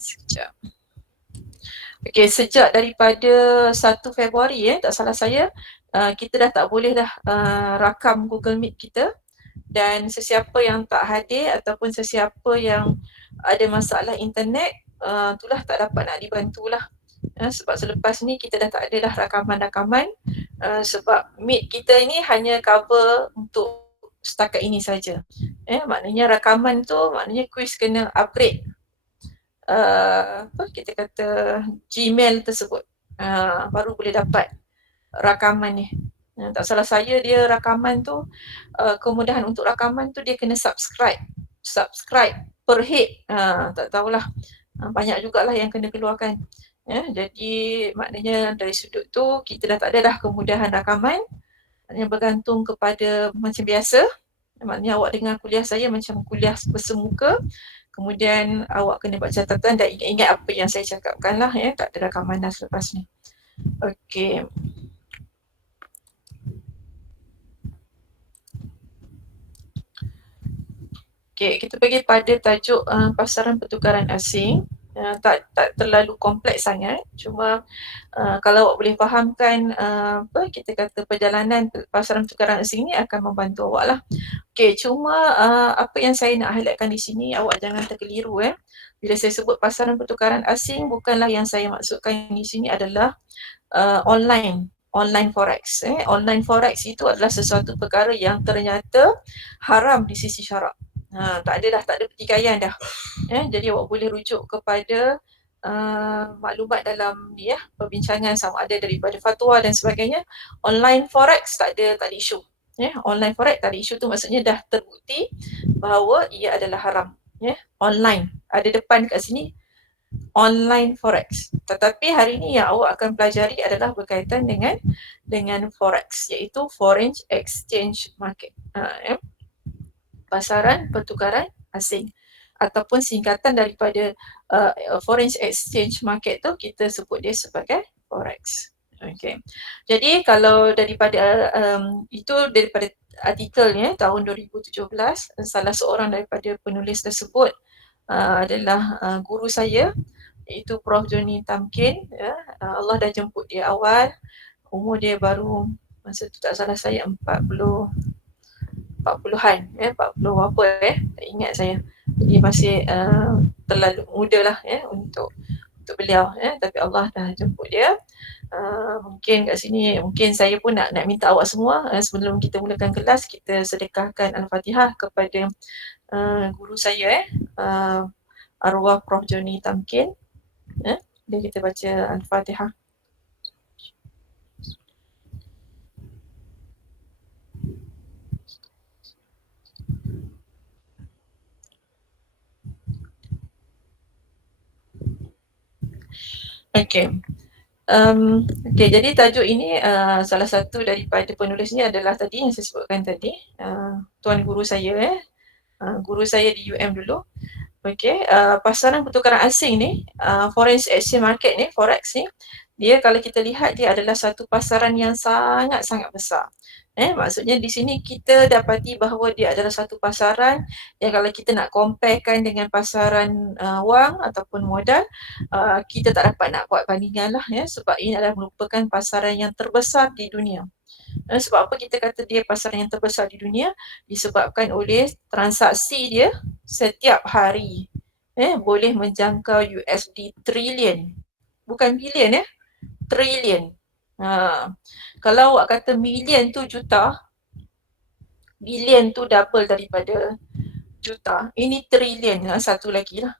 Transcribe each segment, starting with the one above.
sekejap. Okey, sejak daripada 1 Februari tak salah saya, kita dah tak boleh dah rakam Google Meet kita, dan sesiapa yang tak hadir ataupun sesiapa yang ada masalah internet, itulah tak dapat nak dibantulah. Sebab selepas ni kita dah tak ada dah rakaman-rakaman, sebab Meet kita ni hanya cover untuk setakat ini saja. Maknanya rakaman tu maknanya kuis kena upgrade apa kita kata Gmail tersebut, baru boleh dapat rakaman ni. Tak salah saya dia rakaman tu, kemudahan untuk rakaman tu dia kena subscribe per head, tak tahulah, banyak jugalah yang kena keluarkan. Jadi maknanya dari sudut tu kita dah tak ada dah kemudahan rakaman, maknanya bergantung kepada macam biasa. Maknanya awak dengar kuliah saya macam kuliah bersemuka, kemudian awak kena buat catatan dan ingat-ingat apa yang saya cakapkan lah, tak ada rakaman dah selepas ni. Okey. Okey, kita pergi pada tajuk pasaran pertukaran asing. Tak terlalu kompleks sangat, cuma kalau awak boleh fahamkan apa kita kata perjalanan pasaran pertukaran asing ni akan membantu awak lah. Okey, cuma apa yang saya nak highlightkan di sini, awak jangan terkeliru bila saya sebut pasaran pertukaran asing, bukanlah yang saya maksudkan di sini adalah online forex. Online forex itu adalah sesuatu perkara yang ternyata haram di sisi syarak. Tak ada pertikaian dah. Jadi awak boleh rujuk kepada maklumat dalam ni perbincangan sama ada daripada fatwa dan sebagainya. Online forex tak ada isu. Online forex tak ada isu tu maksudnya dah terbukti bahawa ia adalah haram. Online. Ada depan kat sini online forex. Tetapi hari ni yang awak akan pelajari adalah berkaitan dengan forex, iaitu foreign exchange market. Pasaran pertukaran asing ataupun singkatan daripada foreign exchange market tu kita sebut dia sebagai forex. Okay. Jadi kalau daripada itu daripada artikelnya tahun 2017, salah seorang daripada penulis tersebut adalah guru saya, iaitu Prof Joni Tamkin. Allah dah jemput dia awal, umur dia baru masa tu tak salah saya 40-an, 40 apa tak ingat saya. Dia masih terlalu muda lah untuk beliau, tapi Allah dah jemput dia. Mungkin kat sini, mungkin saya pun nak minta awak semua sebelum kita mulakan kelas, kita sedekahkan Al-Fatihah kepada guru saya arwah Prof Joni Tamkin. Jadi kita baca Al-Fatihah. Okay. Jadi tajuk ini salah satu daripada penulisnya adalah tadi yang saya sebutkan tadi, tuan guru saya guru saya di UM dulu. Okay, pasaran pertukaran asing ni, foreign exchange market ni, forex ni, dia kalau kita lihat dia adalah satu pasaran yang sangat-sangat besar. Maksudnya di sini kita dapati bahawa dia adalah satu pasaran yang kalau kita nak comparekan dengan pasaran wang ataupun modal, kita tak dapat nak buat bandingan lah sebab ini adalah merupakan pasaran yang terbesar di dunia. Sebab apa kita kata dia pasaran yang terbesar di dunia? Disebabkan oleh transaksi dia setiap hari boleh menjangkau USD trilion. Bukan bilion trilion. Kalau awak kata million tu juta, bilion tu double daripada juta. Ini trilion, satu lagi lah.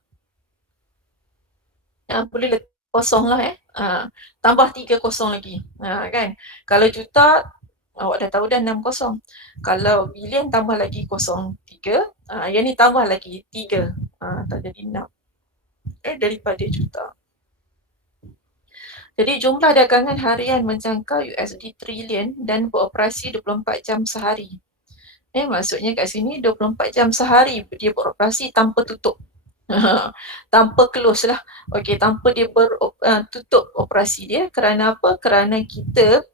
Boleh kosong lah tambah 3 kosong lagi. Kan? Kalau juta, awak dah tahu dah 6 kosong. Kalau bilion tambah lagi kosong 3, yang ni tambah lagi 3, tak jadi 6. Daripada juta. Jadi jumlah dagangan harian menjangkau USD trilion dan beroperasi 24 jam sehari. Maksudnya kat sini 24 jam sehari dia beroperasi tanpa tutup. Tanpa close lah. Okey, tanpa dia tutup operasi dia. Kerana apa? Kerana kita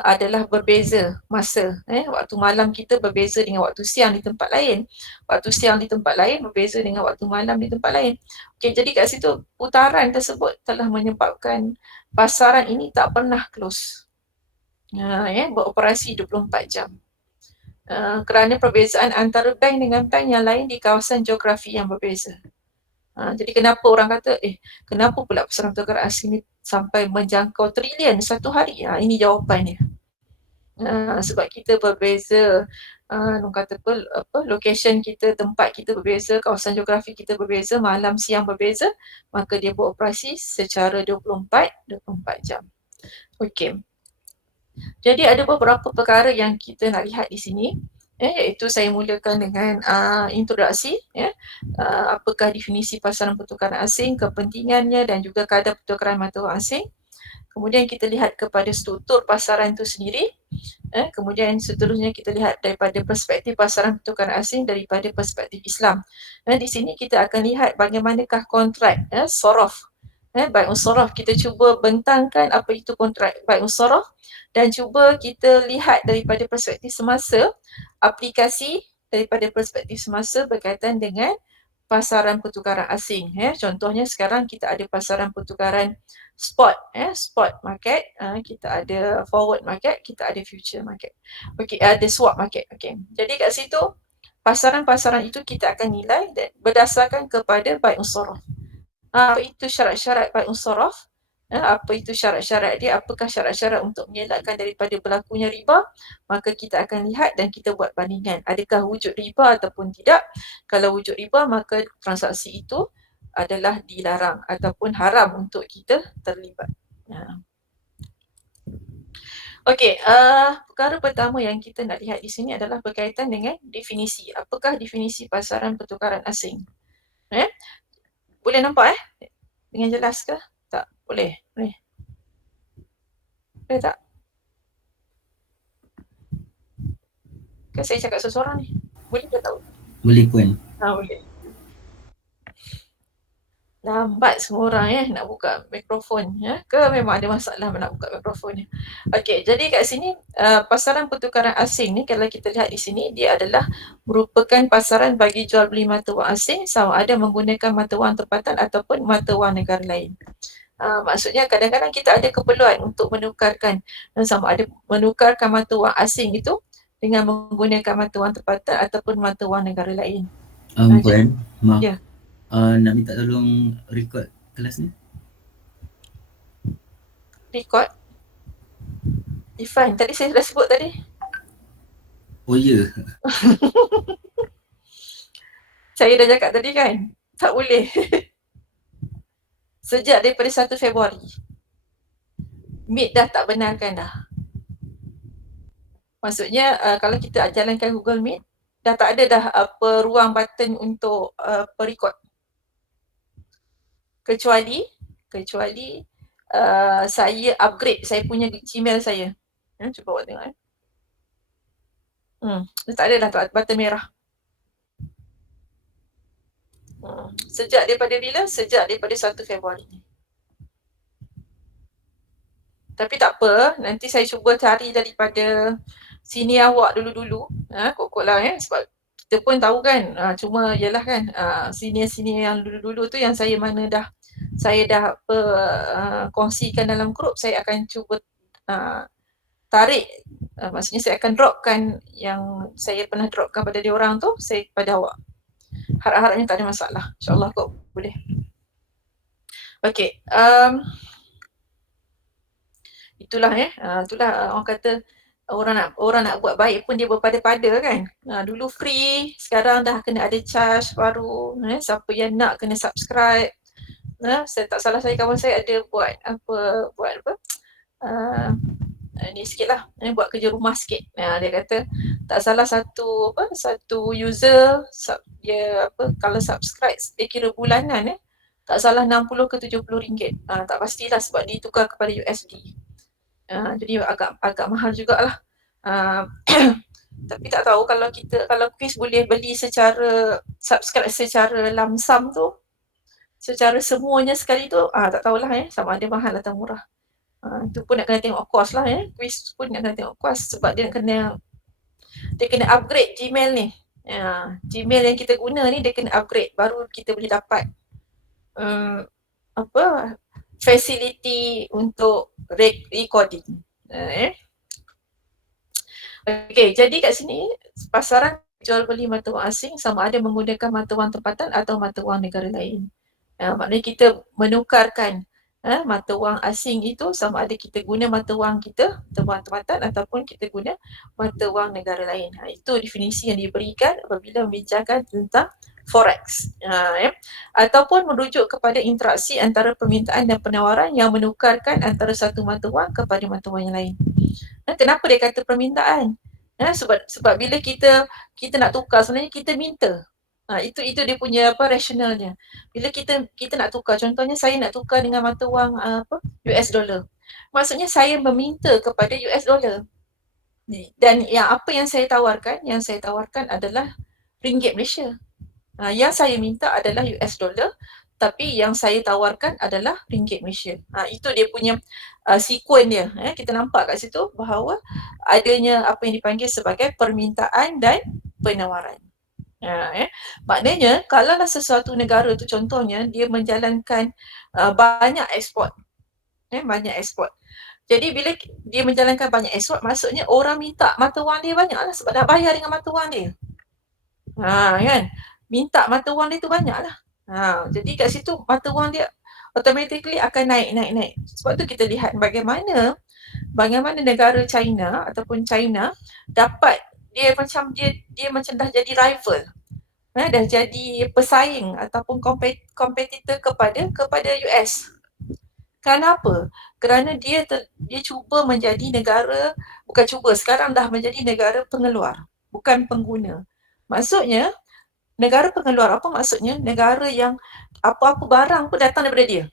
adalah berbeza masa. Waktu malam kita berbeza dengan waktu siang di tempat lain. Waktu siang di tempat lain berbeza dengan waktu malam di tempat lain. Okay, jadi kat situ putaran tersebut telah menyebabkan pasaran ini tak pernah close. Beroperasi 24 jam. Kerana perbezaan antara bank dengan bank yang lain di kawasan geografi yang berbeza. Jadi kenapa orang kata, kenapa pula pasaran pertukaran asing ni sampai menjangkau trilion satu hari? Ini jawapannya. Sebab kita berbeza, orang kata location kita, tempat kita berbeza, kawasan geografi kita berbeza, malam siang berbeza, maka dia beroperasi secara 24 jam. Okey. Jadi ada beberapa perkara yang kita nak lihat di sini. Iaitu saya mulakan dengan introduksi, apakah definisi pasaran pertukaran asing, kepentingannya dan juga kadar pertukaran mata wang asing. Kemudian kita lihat kepada struktur pasaran itu sendiri. Kemudian seterusnya kita lihat daripada perspektif pasaran pertukaran asing daripada perspektif Islam. Di sini kita akan lihat bagaimanakah kontrak sorof. Bai'us sorof, kita cuba bentangkan apa itu kontrak bai'us sorof dan cuba kita lihat daripada perspektif semasa, aplikasi daripada perspektif semasa berkaitan dengan pasaran pertukaran asing. Contohnya sekarang kita ada pasaran pertukaran spot, spot market, kita ada forward market, kita ada future market. Okey, ada swap market. Okey. Jadi kat situ pasaran-pasaran itu kita akan nilai berdasarkan kepada bai'us sorof. Apa itu syarat-syarat bai'us sorof? Apa itu syarat-syarat dia? Apakah syarat-syarat untuk mengelakkan daripada berlakunya riba? Maka kita akan lihat dan kita buat bandingan. Adakah wujud riba ataupun tidak? Kalau wujud riba, maka transaksi itu adalah dilarang ataupun haram untuk kita terlibat. Okey, perkara pertama yang kita nak lihat di sini adalah berkaitan dengan definisi. Apakah definisi pasaran pertukaran asing? Boleh nampak dengan jelas ke? Tak? Boleh? Boleh tak? Kan saya cakap seseorang ni? Boleh ke tak? Boleh Puan. Boleh. Lambat semua orang nak buka mikrofon ke memang ada masalah nak buka mikrofon ni. Okey, jadi kat sini pasaran pertukaran asing ni kalau kita lihat di sini dia adalah merupakan pasaran bagi jual beli mata wang asing sama ada menggunakan mata wang tempatan ataupun mata wang negara lain. Maksudnya kadang-kadang kita ada keperluan untuk menukarkan sama ada menukarkan mata wang asing itu dengan menggunakan mata wang tempatan ataupun mata wang negara lain. Puan, maaf. Ya. Nak minta tolong record kelas ni. Record? Ifan, tadi saya dah sebut tadi. Oh ya. Saya dah cakap tadi kan, tak boleh. Sejak daripada 1 Februari. Meet dah tak benarkan dah. Maksudnya kalau kita jalankan Google Meet, dah tak ada dah ruang button untuk record. Kecuali saya upgrade saya punya Gmail saya. Cuba awak tengok. Tak ada dah button merah. Sejak daripada bila? Sejak daripada 1 Februari. Tapi tak apa, nanti saya cuba cari daripada sini awak dulu-dulu. Kok lah sebab kita pun tahu kan, cuma yalah kan senior-senior yang dulu-dulu tu yang saya dah kongsikan dalam grup, saya akan cuba tarik, maksudnya saya akan dropkan yang saya pernah dropkan pada diorang tu, saya pada awak. Harap-harapnya tak ada masalah. InsyaAllah kok boleh. Okey, itulah orang kata orang nak buat baik pun dia berpada-pada kan. Dulu free, sekarang dah kena ada charge baru. Siapa yang nak kena subscribe. Saya tak salah kawan saya ada buat apa ni sikit lah, buat kerja rumah sikit. Dia kata tak salah satu user dia kalau subscribe dia kira bulanan tak salah 60 ke 70 ringgit. Tak pastilah sebab ditukar kepada USD. Jadi agak mahal jugalah. Tapi tak tahu kalau quiz boleh beli secara subscribe secara lamsam tu, secara semuanya sekali tu, tak tahulah sama ada mahal atau murah. Tu pun nak kena tengok course lah quiz pun nak kena tengok course sebab dia kena upgrade Gmail ni. Gmail yang kita guna ni dia kena upgrade baru kita boleh dapat facility untuk recording. Okey, jadi kat sini pasaran jual beli mata wang asing sama ada menggunakan mata wang tempatan atau mata wang negara lain. Maknanya kita menukarkan mata wang asing itu sama ada kita guna mata wang kita, mata wang tempatan ataupun kita guna mata wang negara lain. Itu definisi yang diberikan apabila membincangkan tentang forex. Ataupun merujuk kepada interaksi antara permintaan dan penawaran yang menukarkan antara satu mata wang kepada mata wang yang lain. Kenapa dia kata permintaan? Sebab bila kita nak tukar sebenarnya kita minta. Itu dia punya rationalnya. Bila kita nak tukar, contohnya saya nak tukar dengan mata wang US dollar. Maksudnya saya meminta kepada US dollar. Dan apa yang saya tawarkan adalah ringgit Malaysia. Yang saya minta adalah US dollar, tapi yang saya tawarkan adalah ringgit Malaysia. Itu dia punya sekuen dia. Kita nampak kat situ bahawa adanya apa yang dipanggil sebagai permintaan dan penawaran. Maknanya kalaulah sesuatu negara tu contohnya dia menjalankan banyak ekspor. Banyak ekspor. Jadi bila dia menjalankan banyak ekspor, maksudnya orang minta mata wang dia banyak lah sebab nak bayar dengan mata wang dia. Kan? Minta mata wang dia tu banyak lah. Jadi kat situ mata wang dia automatically akan naik. Sebab tu kita lihat bagaimana negara China ataupun China dapat dia macam dah jadi rival. Dah jadi pesaing ataupun kompetitor kepada US. Kenapa? Kerana dia cuba menjadi negara, bukan cuba, sekarang dah menjadi negara pengeluar, bukan pengguna. Maksudnya negara pengeluar, apa maksudnya? Negara yang apa-apa barang pun datang daripada dia.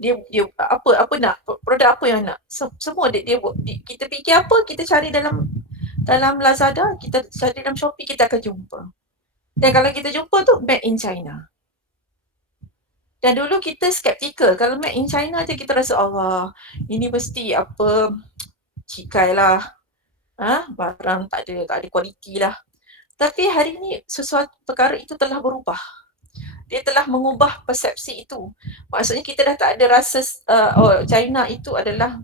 Dia apa nak, produk apa yang nak, semua dia kita fikir apa, kita cari dalam Lazada, kita cari dalam Shopee, kita akan jumpa. Dan kalau kita jumpa tu made in China. Dan dulu kita skeptikal, kalau made in China je kita rasa Allah, ini mesti cikai lah, barang tak ada kualiti lah. Tapi hari ni sesuatu perkara itu telah berubah. Dia telah mengubah persepsi itu. Maksudnya kita dah tak ada rasa China itu adalah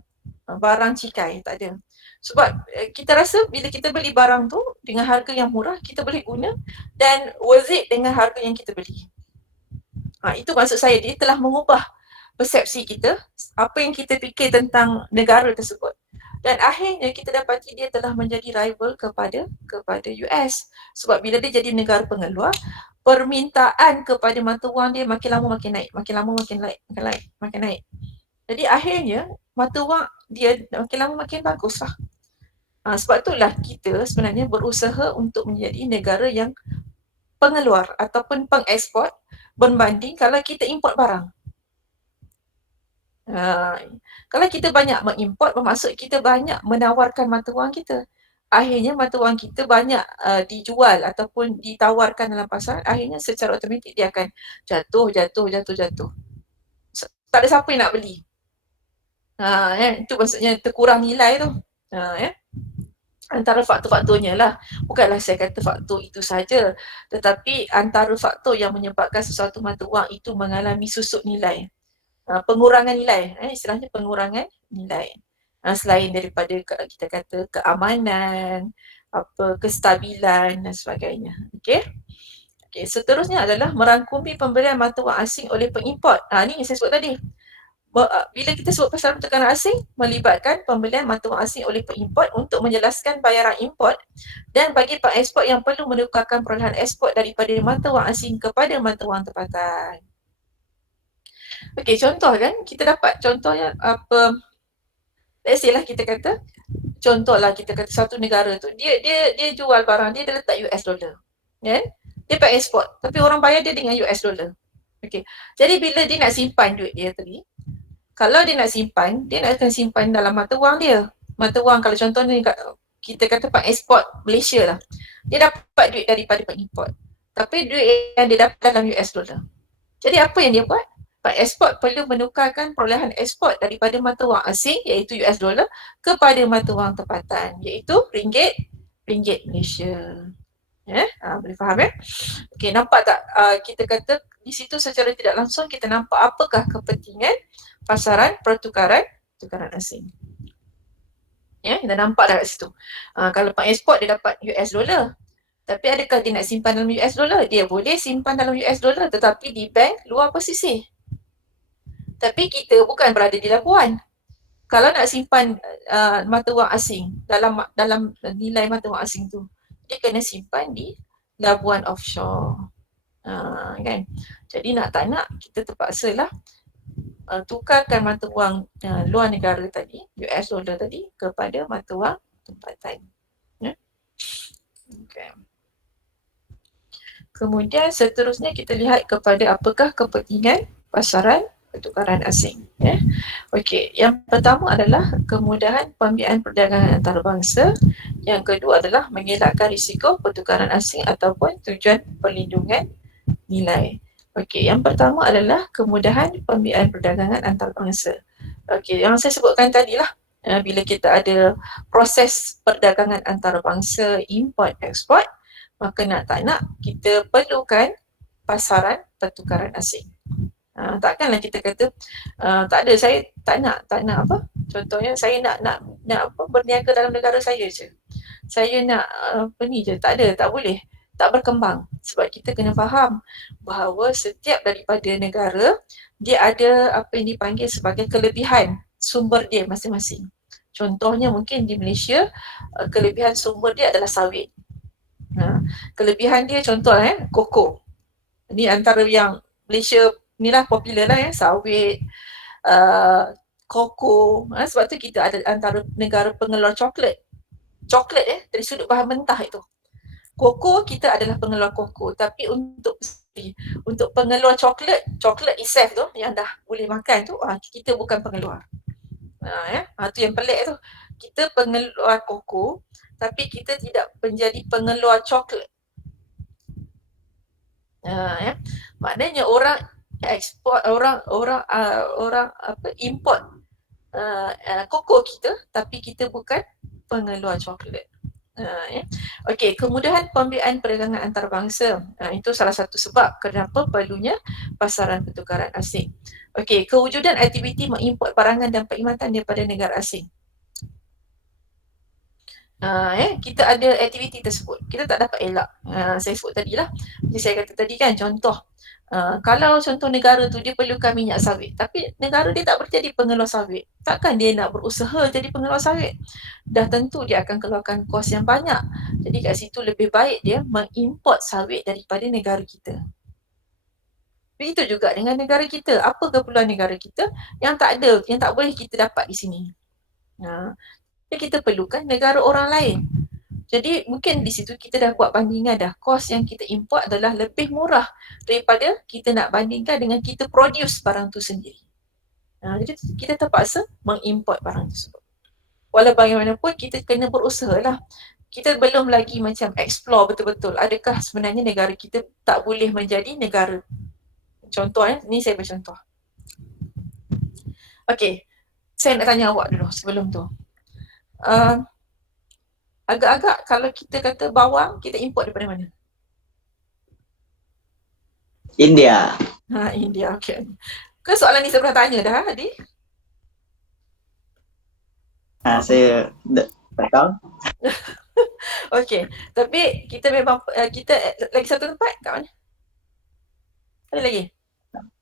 barang cikai, tak ada. Sebab kita rasa bila kita beli barang tu dengan harga yang murah, kita boleh guna dan worth it dengan harga yang kita beli. Itu maksud saya, dia telah mengubah persepsi kita, apa yang kita fikir tentang negara tersebut. Dan akhirnya kita dapati dia telah menjadi rival kepada US. Sebab bila dia jadi negara pengeluar, permintaan kepada mata wang dia makin lama makin naik, makin lama makin naik. Jadi akhirnya mata wang dia makin lama makin bagus lah. Sebab itulah kita sebenarnya berusaha untuk menjadi negara yang pengeluar ataupun pengeksport berbanding kalau kita import barang. Kalau kita banyak mengimport, bermaksud kita banyak menawarkan mata wang kita. Akhirnya mata wang kita banyak dijual ataupun ditawarkan dalam pasaran, akhirnya secara automatik dia akan jatuh. Tak ada siapa yang nak beli. Itu maksudnya terkurang nilai tu. Antara faktor-faktornya lah. Bukanlah saya kata faktor itu saja, tetapi antara faktor yang menyebabkan sesuatu mata wang itu mengalami susut nilai. Pengurangan nilai, istilahnya pengurangan nilai. Selain daripada kita kata keamanan, kestabilan dan sebagainya. Okey, seterusnya adalah merangkumi pembelian mata wang asing oleh pengimport. Ni yang saya sebut tadi. Bila kita sebut pasal tekanan asing, melibatkan pembelian mata wang asing oleh pengimport untuk menjelaskan bayaran import dan bagi pengeksport yang perlu menukarkan perolehan ekspor daripada mata wang asing kepada mata wang tempatan. Okey, contoh kan, kita dapat contohnya let's say lah kita kata, contohlah kita kata satu negara tu, dia jual barang dia letak US dollar. Kan? Dia pengeksport, tapi orang bayar dia dengan US dollar. Okey. Jadi bila dia nak simpan duit dia tadi, kalau dia nak simpan, dia nak akan simpan dalam mata wang dia. Mata wang kalau contohnya kita kata pengeksport Malaysia lah. Dia dapat duit daripada pengimport. Tapi duit yang dia dapat dalam US dollar. Jadi apa yang dia buat? Pengeksport perlu menukarkan perolehan ekspor daripada mata wang asing iaitu US dollar kepada mata wang tempatan iaitu ringgit Malaysia. Boleh faham Okey, nampak tak kita kata di situ secara tidak langsung kita nampak apakah kepentingan pasaran pertukaran asing. Kita nampak dah kat situ. Kalau pengeksport dia dapat US dollar. Tapi adakah dia nak simpan dalam US dollar? Dia boleh simpan dalam US dollar tetapi di bank luar pesisir. Tapi kita bukan berada di Labuan. Kalau nak simpan mata wang asing dalam nilai mata wang asing tu, dia kena simpan di Labuan offshore. Kan? Jadi nak tak nak kita terpaksalah tukarkan mata wang luar negara tadi, US dollar tadi kepada mata wang tempatan. Okay. Kemudian seterusnya kita lihat kepada apakah kepentingan pasaran pertukaran asing. Okey, yang pertama adalah kemudahan pembiayaan perdagangan antarabangsa. Yang kedua adalah mengelakkan risiko pertukaran asing ataupun tujuan perlindungan nilai. Okey, yang pertama adalah kemudahan pembiayaan perdagangan antarabangsa. Okey, yang saya sebutkan tadilah bila kita ada proses perdagangan antarabangsa import ekspor, maka nak tak nak kita perlukan pasaran pertukaran asing. Takkanlah kita kata tak ada, saya tak nak apa, contohnya saya nak apa, berniaga dalam negara saya je, saya nak apa ni je, tak ada, tak boleh, tak berkembang. Sebab kita kena faham bahawa setiap daripada negara dia ada apa yang dipanggil sebagai kelebihan sumber dia masing-masing. Contohnya mungkin di Malaysia kelebihan sumber dia adalah sawit. Kelebihan dia contoh koko. Ini antara yang Malaysia ni lah popular lah sawit, koko. Sebab tu kita ada antara negara pengeluar coklat. Coklat dari sudut bahan mentah itu. Koko kita adalah pengeluar koko, tapi untuk pengeluar coklat isaf tu yang dah boleh makan tu kita bukan pengeluar. Tu yang pelik tu. Kita pengeluar koko tapi kita tidak menjadi pengeluar coklat. Maknanya orang ekspor, orang apa import koko kita tapi kita bukan pengeluar coklat. Okey, kemudahan pembiayaan perdagangan antarabangsa. Itu salah satu sebab kenapa perlunya pasaran pertukaran asing. Okey, kewujudan aktiviti mengimport barangan dan perkhidmatan daripada negara asing. Kita ada aktiviti tersebut, kita tak dapat elak. Saya sebut tadilah, macam saya kata tadi kan, contoh kalau contoh negara tu dia perlukan minyak sawit tapi negara dia tak berjadi pengeluar sawit, takkan dia nak berusaha jadi pengeluar sawit? Dah tentu dia akan keluarkan kos yang banyak. Jadi kat situ lebih baik dia mengimport sawit daripada negara kita. Begitu juga dengan negara kita. Apa keperluan negara kita yang tak ada, yang tak boleh kita dapat di sini? Jadi kita perlukan negara orang lain. Jadi mungkin di situ kita dah buat bandingan dah. Kos yang kita import adalah lebih murah daripada kita nak bandingkan dengan kita produce barang tu sendiri. Jadi kita terpaksa mengimport barang tersebut. Walau bagaimanapun kita kena berusaha lah. Kita belum lagi macam explore betul-betul. Adakah sebenarnya negara kita tak boleh menjadi negara? Contoh ni saya bercontoh. Okey, saya nak tanya awak dulu sebelum tu. Agak-agak kalau kita kata bawang, kita import daripada mana? India. India, okey. Ke soalan ni saya pernah tanya dah, Adi? Saya tak tahu. Okey, tapi kita memang kita lagi satu tempat kat mana? Ada lagi?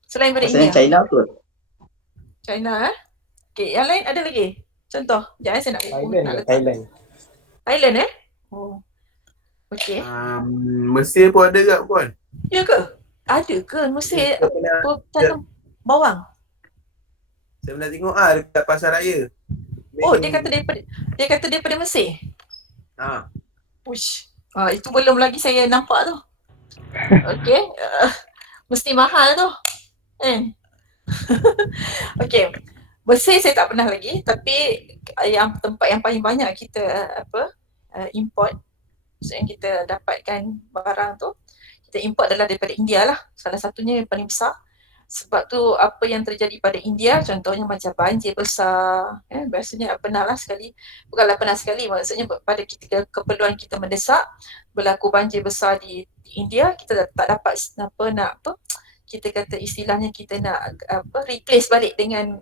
Selain daripada India. China kot. China Okey, yang lain ada lagi? Contoh, jangan saya nak Thailand. Thailand Oh. Okey. Mesir pun ada tak puan? Ya ke? Ada ke Mesir tanam bawang? Saya pernah tengok dekat pasar raya. Oh, dia kata daripada Mesir. Uish. Itu belum lagi saya nampak tu. Okey. Mesti mahal tu. Okey. Mesir saya tak pernah lagi, tapi yang tempat yang paling banyak kita import, yang kita dapatkan barang tu, kita import adalah daripada India lah. Salah satunya yang paling besar Sebab tu apa yang terjadi pada India contohnya macam banjir besar, biasanya pernah lah sekali, bukanlah pernah sekali, maksudnya pada ketika keperluan kita mendesak berlaku banjir besar di India, kita tak dapat kita kata istilahnya kita nak replace balik dengan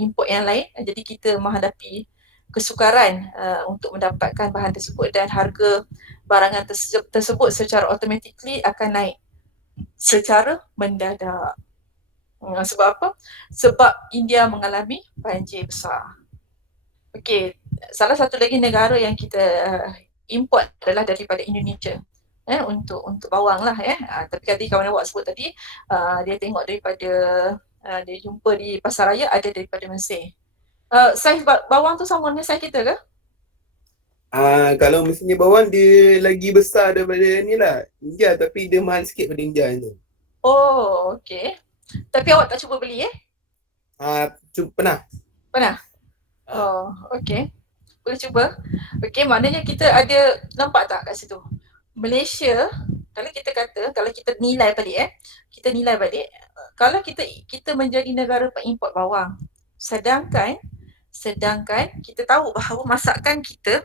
input yang lain, jadi kita menghadapi kesukaran untuk mendapatkan bahan tersebut dan harga barangan tersebut secara automatically akan naik secara mendadak. Sebab apa? Sebab India mengalami banjir besar. Okey, salah satu lagi negara yang kita import adalah daripada Indonesia. Untuk bawang lah tapi tadi kawan awak sebut tadi dia tengok daripada dia jumpa di pasar raya ada daripada Mesir. Saiz bawang tu sama dengan saiz kita ke? Kalau mestinya bawang dia lagi besar daripada ni lah, India, tapi dia mahal sikit pada India tu. Oh, okey. Tapi awak tak cuba beli Pernah. Pernah? Oh, okey. Boleh cuba. Okey, maknanya kita ada, nampak tak kat situ? Malaysia, kalau kita nilai balik kalau kita menjadi negara pengimport bawang, sedangkan kita tahu bahawa masakan kita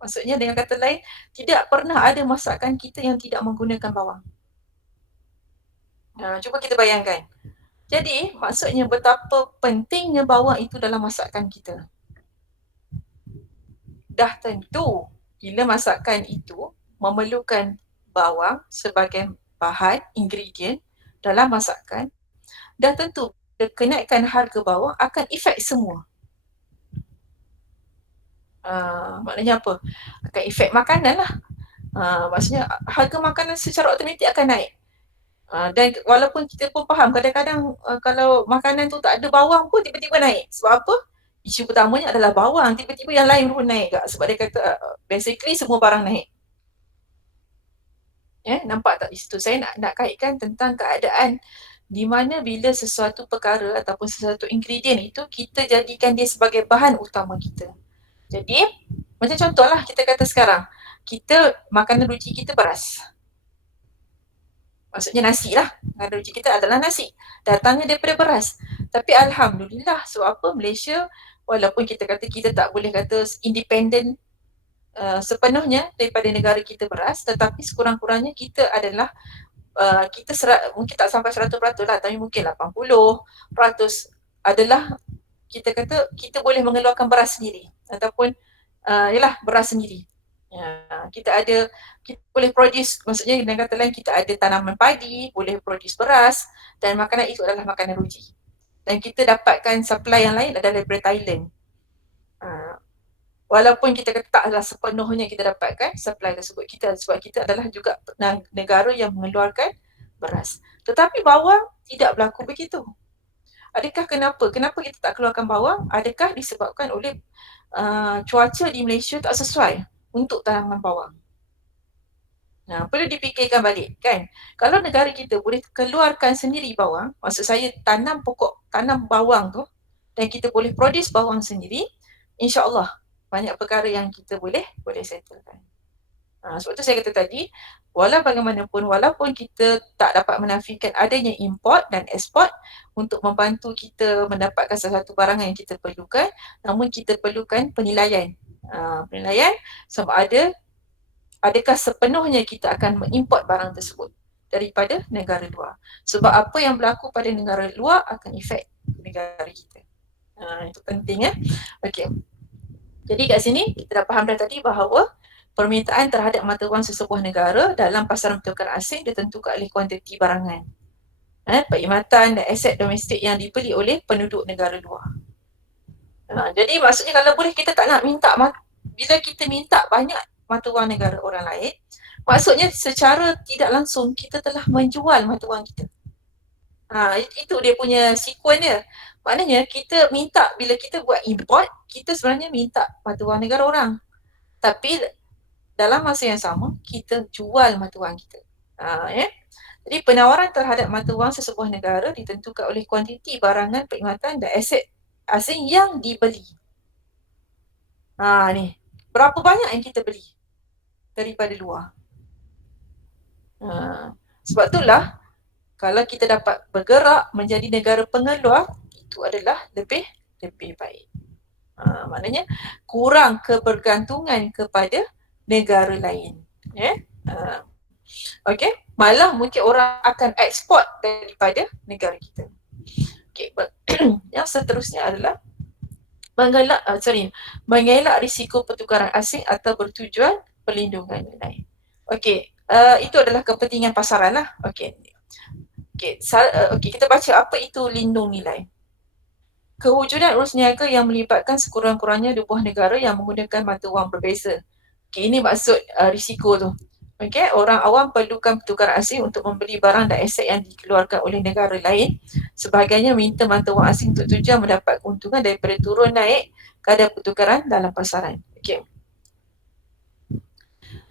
maksudnya dengan kata lain, tidak pernah ada masakan kita yang tidak menggunakan bawang. Cuba kita bayangkan. Jadi maksudnya betapa pentingnya bawang itu dalam masakan kita. Dah tentu bila masakan itu memerlukan bawang sebagai bahan, ingredient dalam masakan, dah tentu kenaikan harga bawang akan efek semua. Maknanya apa? Akan efek makanan lah. Maksudnya harga makanan secara automatik akan naik. Dan walaupun kita pun faham kadang-kadang kalau makanan tu tak ada bawang pun tiba-tiba naik. Sebab apa? Isu pertamanya adalah bawang, tiba-tiba yang lain pun naik kak. Sebab dia kata basically semua barang naik. Nampak tak di situ? Saya nak kaitkan tentang keadaan di mana bila sesuatu perkara ataupun sesuatu ingredient itu kita jadikan dia sebagai bahan utama kita. Jadi macam contohlah kita kata sekarang, makanan ruji kita beras. Maksudnya nasi lah. Makanan ruji kita adalah nasi. Datangnya daripada beras. Tapi alhamdulillah sebab apa Malaysia walaupun kita kata kita tak boleh kata independent sepenuhnya daripada negara kita beras, tetapi sekurang-kurangnya kita adalah mungkin tak sampai 100% lah, tapi mungkin 80% adalah kita kata kita boleh mengeluarkan beras sendiri ataupun beras sendiri. Kita boleh produce, maksudnya dengan kata lain kita ada tanaman padi, boleh produce beras dan makanan itu adalah makanan ruji. Dan kita dapatkan supply yang lain adalah daripada Thailand. Walaupun kita kata taklah sepenuhnya kita dapatkan supply tersebut sebab kita adalah juga negara yang mengeluarkan beras. Tetapi bawang tidak berlaku begitu. Adakah kenapa kita tak keluarkan bawang? Adakah disebabkan oleh cuaca di Malaysia tak sesuai untuk tanaman bawang? Perlu dipikirkan balik kan. Kalau negara kita boleh keluarkan sendiri bawang, maksud saya tanam bawang tu dan kita boleh produce bawang sendiri, insya-Allah banyak perkara yang kita boleh settlekan. Sebab tu saya kata tadi, walaupun kita tak dapat menafikan adanya import dan ekspor untuk membantu kita mendapatkan sesuatu barangan yang kita perlukan, namun kita perlukan penilaian. Penilaian sama adakah sepenuhnya kita akan mengimport barang tersebut daripada negara luar. Sebab apa yang berlaku pada negara luar akan efek negara kita. Itu penting Okey. Jadi kat sini kita dah faham dah tadi bahawa permintaan terhadap mata wang sesebuah negara dalam pasaran pertukaran asing ditentukan oleh kuantiti barangan, perkhidmatan dan aset domestik yang dibeli oleh penduduk negara luar. Jadi maksudnya kalau boleh kita tak nak minta, bila kita minta banyak mata wang negara orang lain, maksudnya secara tidak langsung kita telah menjual mata wang kita. Itu dia punya sequence dia. Maknanya kita minta, bila kita buat import, kita sebenarnya minta mata wang negara orang. Tapi dalam masa yang sama, kita jual mata wang kita. Jadi penawaran terhadap mata wang sesebuah negara ditentukan oleh kuantiti barangan, perkhidmatan dan aset asing yang dibeli. Ni, berapa banyak yang kita beli daripada luar. Sebab itulah Kalau kita dapat bergerak menjadi negara pengeluar, itu adalah lebih baik. Maknanya kurang kebergantungan kepada negara lain. Okey, malah mungkin orang akan ekspor daripada negara kita. Okey, yang seterusnya adalah mengelak risiko pertukaran asing atau bertujuan perlindungan nilai. Okey, itu adalah kepentingan pasaran lah. Okey, kita baca apa itu lindung nilai. Kewujudan urus niaga yang melibatkan sekurang-kurangnya 2 buah negara yang menggunakan mata wang berbeza. Okay, ini maksud risiko tu. Okay, orang awam perlukan pertukaran asing untuk membeli barang dan aset yang dikeluarkan oleh negara lain. Sebagainya minta mata wang asing untuk tujuan mendapat keuntungan daripada turun naik kadar pertukaran dalam pasaran. Okay.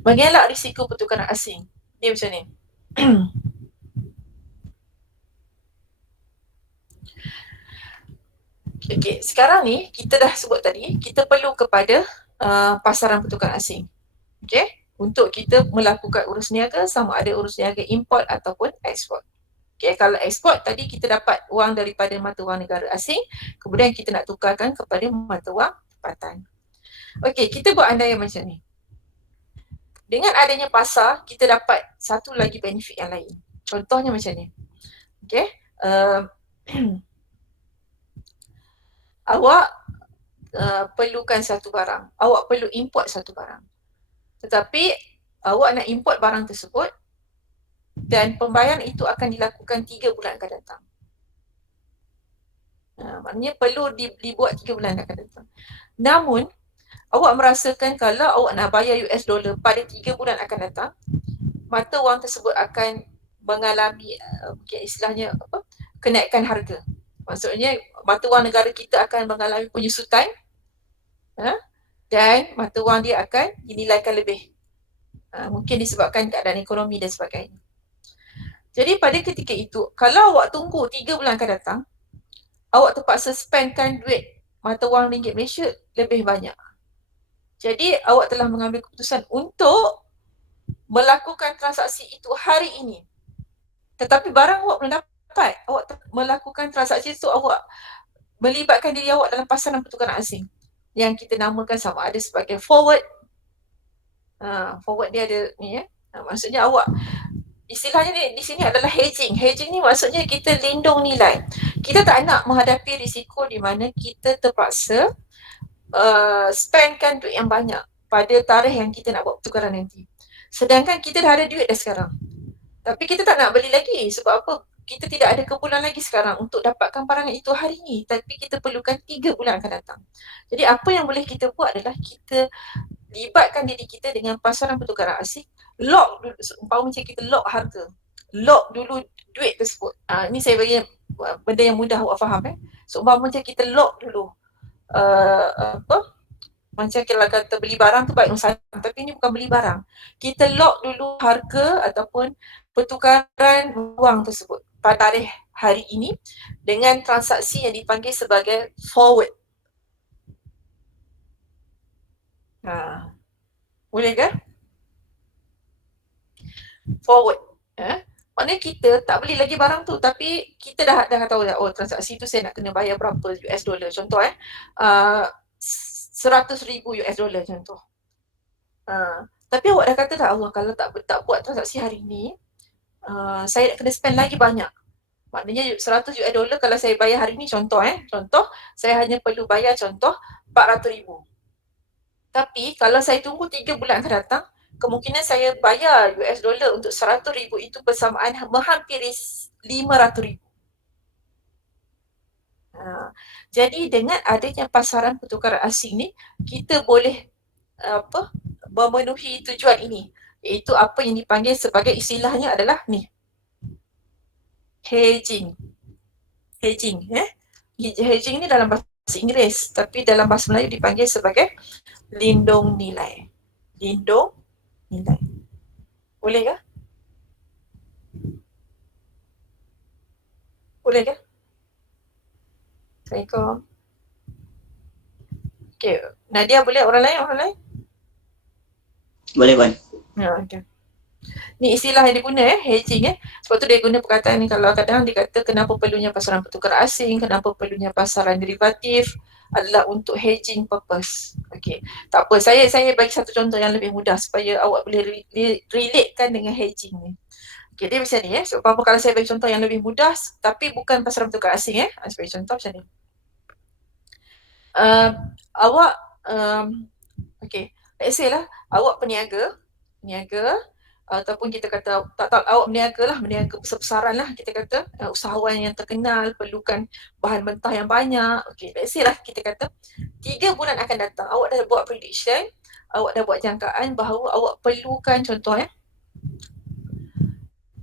Mengelak risiko pertukaran asing. Dia macam ni. Okay, sekarang ni kita dah sebut tadi, kita perlu kepada pasaran pertukaran asing. Okay, untuk kita melakukan urus niaga, sama ada urus niaga import ataupun ekspor. Okay, kalau ekspor tadi kita dapat wang daripada mata wang negara asing, kemudian kita nak tukarkan kepada mata wang tempatan. Okay, kita buat andaian macam ni. Dengan adanya pasar, kita dapat satu lagi benefit yang lain. Contohnya macam ni. Okay, awak perlukan satu barang, awak perlu import satu barang. Tetapi awak nak import barang tersebut dan pembayaran itu akan dilakukan 3 bulan akan datang. Maknanya perlu dibuat 3 bulan akan datang. Namun, awak merasakan kalau awak nak bayar US dollar pada 3 bulan akan datang, mata wang tersebut akan mengalami istilahnya kenaikan harga. Maksudnya mata wang negara kita akan mengalami penyusutan dan mata wang dia akan dinilaikan lebih. Mungkin disebabkan keadaan ekonomi dan sebagainya. Jadi pada ketika itu, kalau awak tunggu 3 bulan akan datang, awak terpaksa spendkan duit mata wang ringgit Malaysia lebih banyak. Jadi awak telah mengambil keputusan untuk melakukan transaksi itu hari ini. Tetapi barang awak belum dapat. Awak melakukan transaksi itu, awak melibatkan diri awak dalam pasaran pertukaran asing yang kita namakan sama ada sebagai forward. Forward dia ada ni maksudnya awak, istilahnya ni di sini adalah hedging. Hedging ni maksudnya kita lindung nilai. Kita tak nak menghadapi risiko di mana kita terpaksa spendkan duit yang banyak pada tarikh yang kita nak buat pertukaran nanti. Sedangkan kita dah ada duit dah sekarang. Tapi kita tak nak beli lagi. Sebab apa? Kita tidak ada keperluan lagi sekarang untuk dapatkan barang itu hari ini. Tapi kita perlukan 3 bulan akan datang. Jadi apa yang boleh kita buat adalah kita libatkan diri kita dengan pasaran pertukaran asing. Lock dulu, umpama macam kita lock harga. Lock dulu duit tersebut. Ini saya bagi benda yang mudah awak faham. So umpama macam kita lock dulu. Macam kalau kata beli barang tu baik usaha, tapi ini bukan beli barang. Kita lock dulu harga ataupun pertukaran wang tersebut pada tarikh hari ini dengan transaksi yang dipanggil sebagai forward. Boleh ke? Forward. Maknanya kita tak beli lagi barang tu, tapi kita dah tahu dah, transaksi tu saya nak kena bayar berapa US dollar. Contoh 100,000 US dollar contoh. Tapi awak dah kata tak, Allah kalau tak buat transaksi hari ni, saya nak kena spend lagi banyak. Maknanya 100 US dollar kalau saya bayar hari ni, contoh saya hanya perlu bayar contoh 400,000. Tapi kalau saya tunggu 3 bulan akan datang, kemungkinan saya bayar US dollar untuk 100,000 itu bersamaan menghampiri 500,000. Jadi dengan adanya pasaran pertukaran asing ni, kita boleh memenuhi tujuan ini, iaitu apa yang dipanggil sebagai, istilahnya adalah ni, hedging. Hedging ni dalam bahasa Inggeris, tapi dalam bahasa Melayu dipanggil sebagai lindung nilai. Lindung nilai. Boleh ke? Boleh ke? Assalamualaikum. Okay, Nadia boleh? Orang lain? Boleh, Puan. Okay. Ni istilah yang diguna hedging Sebab tu dia guna perkataan ni, kalau kadang dia kata kenapa perlunya pasaran pertukaran asing, kenapa perlunya pasaran derivatif adalah untuk hedging purpose. Okey. Tak apa, saya bagi satu contoh yang lebih mudah supaya awak boleh relatekan dengan hedging ni. Okey, dia macam ni So, apa kalau saya bagi contoh yang lebih mudah tapi bukan pasaran pertukaran asing sebagai contoh macam ni. Awak okey, let's say lah awak peniaga ataupun kita kata tak awak meniaga besar-besaran lah kita kata usahawan yang terkenal perlukan bahan mentah yang banyak. Okey, let's say lah kita kata 3 bulan akan datang awak dah buat prediction, awak dah buat jangkaan bahawa awak perlukan contoh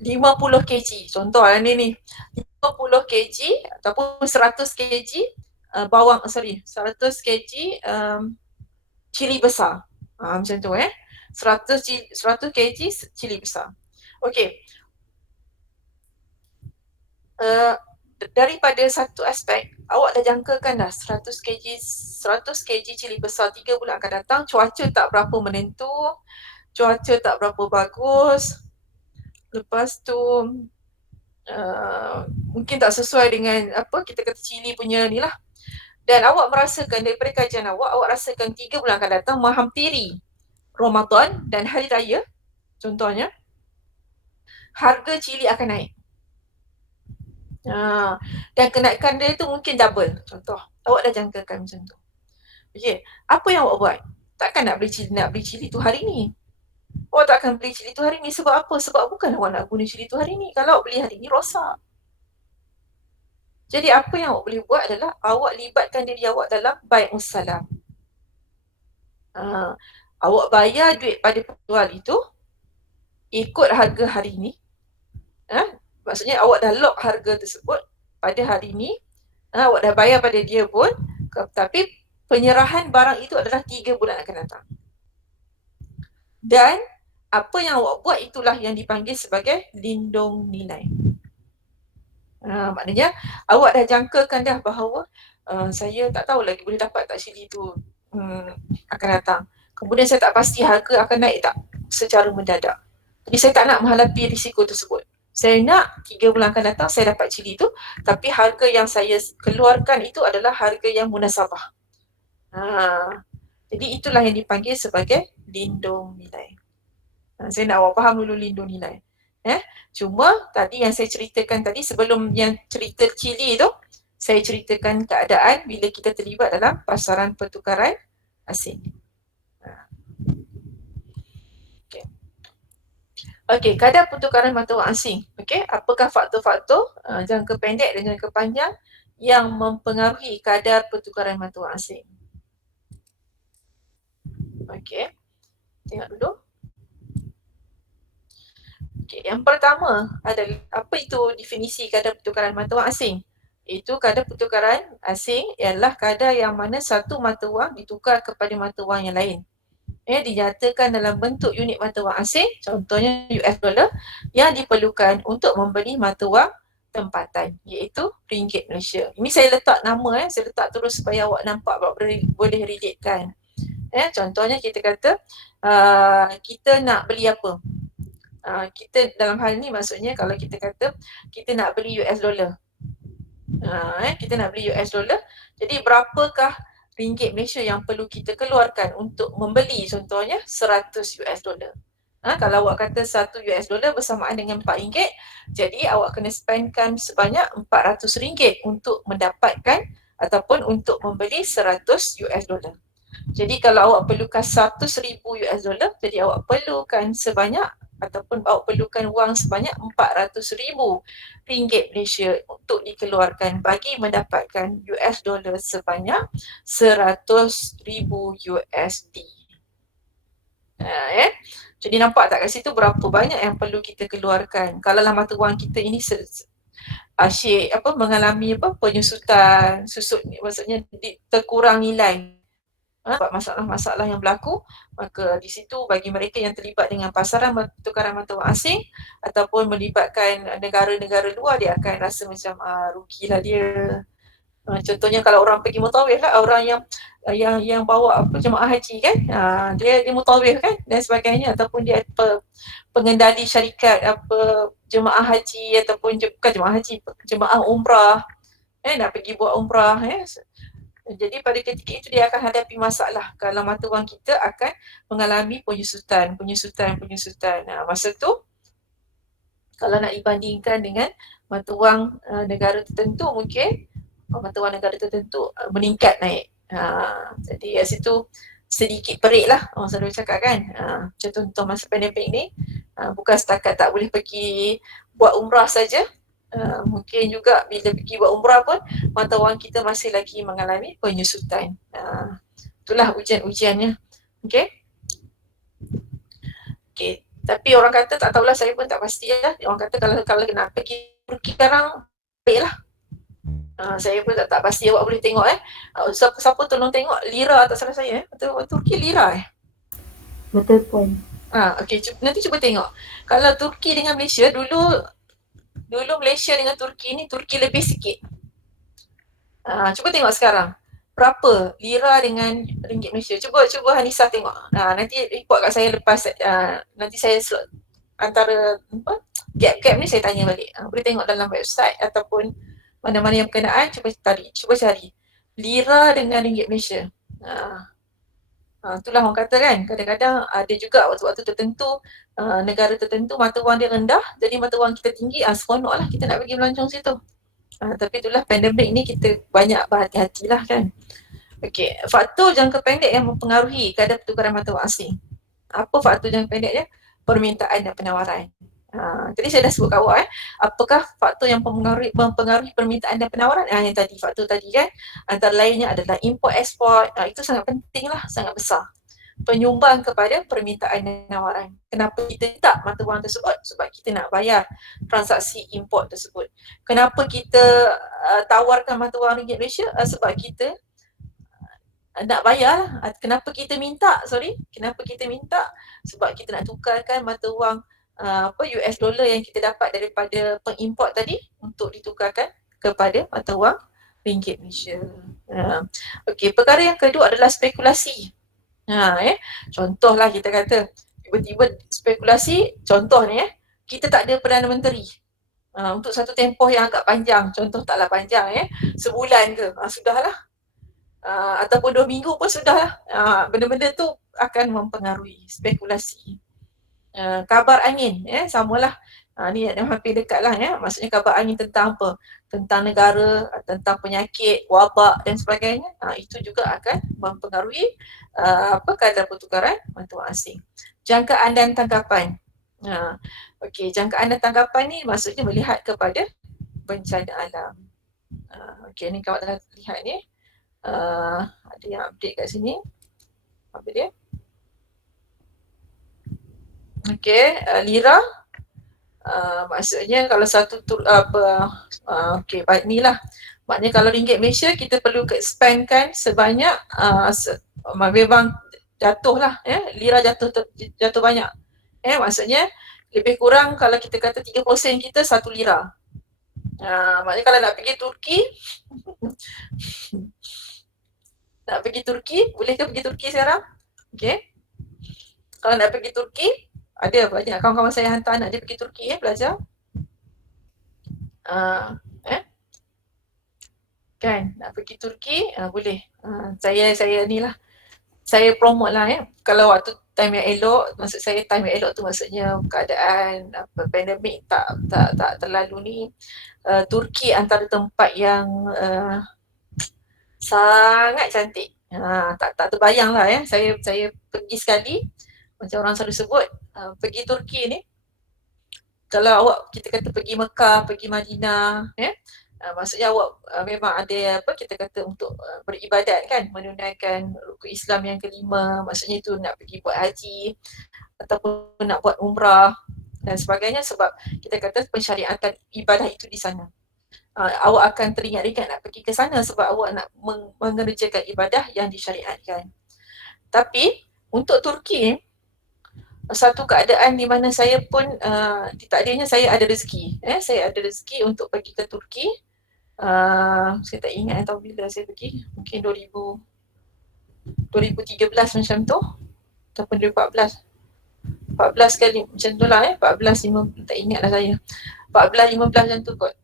50 kg contoh ni 50 kg ataupun 100 kg bawang 100 kg cili besar. Macam tu 100 kg cili besar. Okey. Daripada satu aspek awak dah jangkakan dah 100 kg cili besar 3 bulan akan datang, cuaca tak berapa menentu, cuaca tak berapa bagus. Lepas tu mungkin tak sesuai dengan apa kita kata cili punya ni lah. Dan awak merasakan daripada kajian awak rasakan 3 bulan akan datang menghampiri Ramadan dan Hari Raya contohnya, harga cili akan naik. Dan kenaikan dia tu mungkin double. Contoh, awak dah jangkakan macam tu. Okey, apa yang awak buat? Takkan nak beli cili tu hari ni. Awak tak akan beli cili tu hari ni sebab apa? Sebab bukan awak nak guna cili tu hari ni. Kalau awak beli hari ni rosak. Jadi apa yang awak boleh buat adalah awak libatkan diri awak dalam bai'us salam. Awak bayar duit pada penjual itu ikut harga hari ni. Maksudnya awak dah lock harga tersebut pada hari ni. Awak dah bayar pada dia pun, tapi penyerahan barang itu adalah 3 bulan akan datang. Dan apa yang awak buat itulah yang dipanggil sebagai lindung nilai. Maknanya awak dah jangkakan dah bahawa saya tak tahu lagi boleh dapat tak cili tu akan datang. Kemudian saya tak pasti harga akan naik tak secara mendadak. Jadi saya tak nak menghadapi risiko tersebut. Saya nak 3 bulan akan datang saya dapat cili tu, tapi harga yang saya keluarkan itu adalah harga yang munasabah. Jadi itulah yang dipanggil sebagai lindung nilai. Saya nak awak faham dulu lindung nilai. Cuma tadi yang saya ceritakan tadi sebelum yang cerita cili tu, saya ceritakan keadaan bila kita terlibat dalam pasaran pertukaran asing. Okey, kadar pertukaran mata wang asing. Okey, apakah faktor-faktor jangka pendek dan jangka panjang yang mempengaruhi kadar pertukaran mata wang asing? Okey, tengok dulu. Okey, yang pertama adalah apa itu definisi kadar pertukaran mata wang asing? Itu kadar pertukaran asing ialah kadar yang mana satu mata wang ditukar kepada mata wang yang lain. Dinyatakan dalam bentuk unit mata wang asing, contohnya US dollar, yang diperlukan untuk membeli mata wang tempatan, iaitu ringgit Malaysia. Ini saya letak nama, saya letak terus supaya awak nampak boleh relatekan. Contohnya kita kata kita nak beli apa? Kita dalam hal ni maksudnya kalau kita kata kita nak beli US dollar. Kita nak beli US dollar, jadi berapakah ringgit Malaysia yang perlu kita keluarkan untuk membeli contohnya 100 US dollar. Kalau awak kata 1 US dollar bersamaan dengan RM4, jadi awak kena spendkan sebanyak RM400 untuk mendapatkan ataupun untuk membeli 100 US dollar. Jadi kalau awak perlukan 100,000 US dollar, jadi awak perlukan sebanyak ataupun awak perlukan wang sebanyak RM400,000 Malaysia untuk dikeluarkan bagi mendapatkan US dollar sebanyak 100,000 USD. Jadi nampak tak kat situ berapa banyak yang perlu kita keluarkan. Kalau lah mata wang kita ini asyik mengalami penyusutan, maksudnya terkurang nilai. Masalah-masalah yang berlaku, maka di situ bagi mereka yang terlibat dengan pasaran pertukaran mata wang asing ataupun melibatkan negara-negara luar, dia akan rasa macam rugilah dia. Contohnya kalau orang pergi mutawif lah, orang yang bawa jemaah haji kan, dia mutawif kan dan sebagainya, ataupun dia pengendali syarikat jemaah haji ataupun bukan jemaah haji, jemaah umrah nak pergi buat umrah Jadi pada ketika itu dia akan hadapi masalah kalau mata wang kita akan mengalami penyusutan. Masa tu kalau nak dibandingkan dengan mata wang negara tertentu, mungkin mata wang negara tertentu meningkat naik. Jadi kat situ sedikit perik lah orang selalu cakap kan. Contoh masa pandemik ni bukan setakat tak boleh pergi buat umrah saja, mungkin juga bila pergi buat umrah pun mata wang kita masih lagi mengalami penyusutan. Itulah ujian-ujiannya. Okey. Tapi orang kata tak tahulah, saya pun tak pasti lah. Orang kata kalau nak pergi Turki sekarang baiklah. Saya pun tak pasti, awak boleh tengok siapa tolong tengok lira tak salah saya Turki lira Betul pun. Okey, nanti cuba tengok. Kalau Turki dengan Malaysia dulu Malaysia dengan Turki ni, Turki lebih sikit. Cuba tengok sekarang. Berapa lira dengan ringgit Malaysia? Cuba Hanisa tengok. Nanti report kat saya lepas, nanti saya slot antara gap-gap ni saya tanya balik. Boleh tengok dalam website ataupun mana-mana yang berkenaan, cuba cari. Lira dengan ringgit Malaysia. Itulah orang kata kan, kadang-kadang ada juga waktu-waktu tertentu, negara tertentu mata wang dia rendah, jadi mata wang kita tinggi, seronok lah kita nak pergi melancong situ. Tapi itulah pandemik ni kita banyak berhati-hatilah kan. Okey, faktor jangka pendek yang mempengaruhi kadar pertukaran mata wang asing. Apa faktor jangka pendek dia? Permintaan dan penawaran. Tadi saya dah sebut kat awak apakah faktor yang mempengaruhi permintaan dan penawaran? Yang tadi, faktor tadi kan, antara lainnya adalah import ekspor. Itu sangat penting lah, sangat besar. Penyumbang kepada permintaan dan penawaran. Kenapa kita minta mata wang tersebut? Sebab kita nak bayar transaksi import tersebut. Kenapa kita tawarkan mata wang ringgit Malaysia? Sebab kita nak bayar. Kenapa kita minta? Sebab kita nak tukarkan mata wang US dollar yang kita dapat daripada pengimport tadi untuk ditukarkan kepada mata wang ringgit Malaysia. Okey, perkara yang kedua adalah spekulasi. Contohlah kita kata tiba-tiba spekulasi, contoh ni kita tak ada Perdana Menteri untuk satu tempoh yang agak panjang, contoh taklah panjang sebulan ke, sudahlah, ataupun 2 minggu pun sudahlah. Benda-benda tu akan mempengaruhi spekulasi. Kabar angin, samalah. Ni yang hampir dekat lah maksudnya kabar angin tentang apa? Tentang negara, tentang penyakit, wabak dan sebagainya. Itu juga akan mempengaruhi kadar pertukaran mata wang asing. Jangkaan dan tanggapan. Okey, jangkaan dan tanggapan ni maksudnya melihat kepada bencana alam. Okey, ni kawan dah lihat ni. Ada yang update kat sini. Apa dia? Okey, lira. Maksudnya kalau satu okey, ni lah. Maknanya kalau ringgit Malaysia kita perlu spendkan sebanyak memang jatuh lah lira jatuh banyak. Maksudnya lebih kurang kalau kita kata 3% kita 1 lira. Maknanya kalau nak pergi Turki bolehkah pergi Turki sekarang? Okey. Kalau nak pergi Turki, ada banyak kawan-kawan saya hantar anak dia pergi Turki belajar. Kan, nak pergi Turki boleh. Saya ni lah. Saya promote lah Kalau waktu time yang elok, maksud saya time yang elok tu maksudnya keadaan pandemik tak terlalu ni. Turki antara tempat yang sangat cantik. Tak terbayang lah Saya pergi sekali, macam orang selalu sebut, pergi Turki ni, kalau awak kita kata pergi Mekah, pergi Madinah, maksudnya awak memang ada kita kata untuk beribadat kan, menunaikan rukun Islam yang kelima, maksudnya itu nak pergi buat haji ataupun nak buat umrah dan sebagainya, sebab kita kata pensyariatan ibadah itu di sana. Awak akan teringat-ingat nak pergi ke sana sebab awak nak mengerjakan ibadah yang disyariatkan. Tapi untuk Turki satu keadaan di mana saya pun takdirnya saya ada rezeki. Saya ada rezeki untuk pergi ke Turki Saya tak ingat tahun bila saya pergi, mungkin 2013 macam tu ataupun 2014 kali macam tu lah 14, 15, tak ingat lah saya 14, 15 macam tu kot.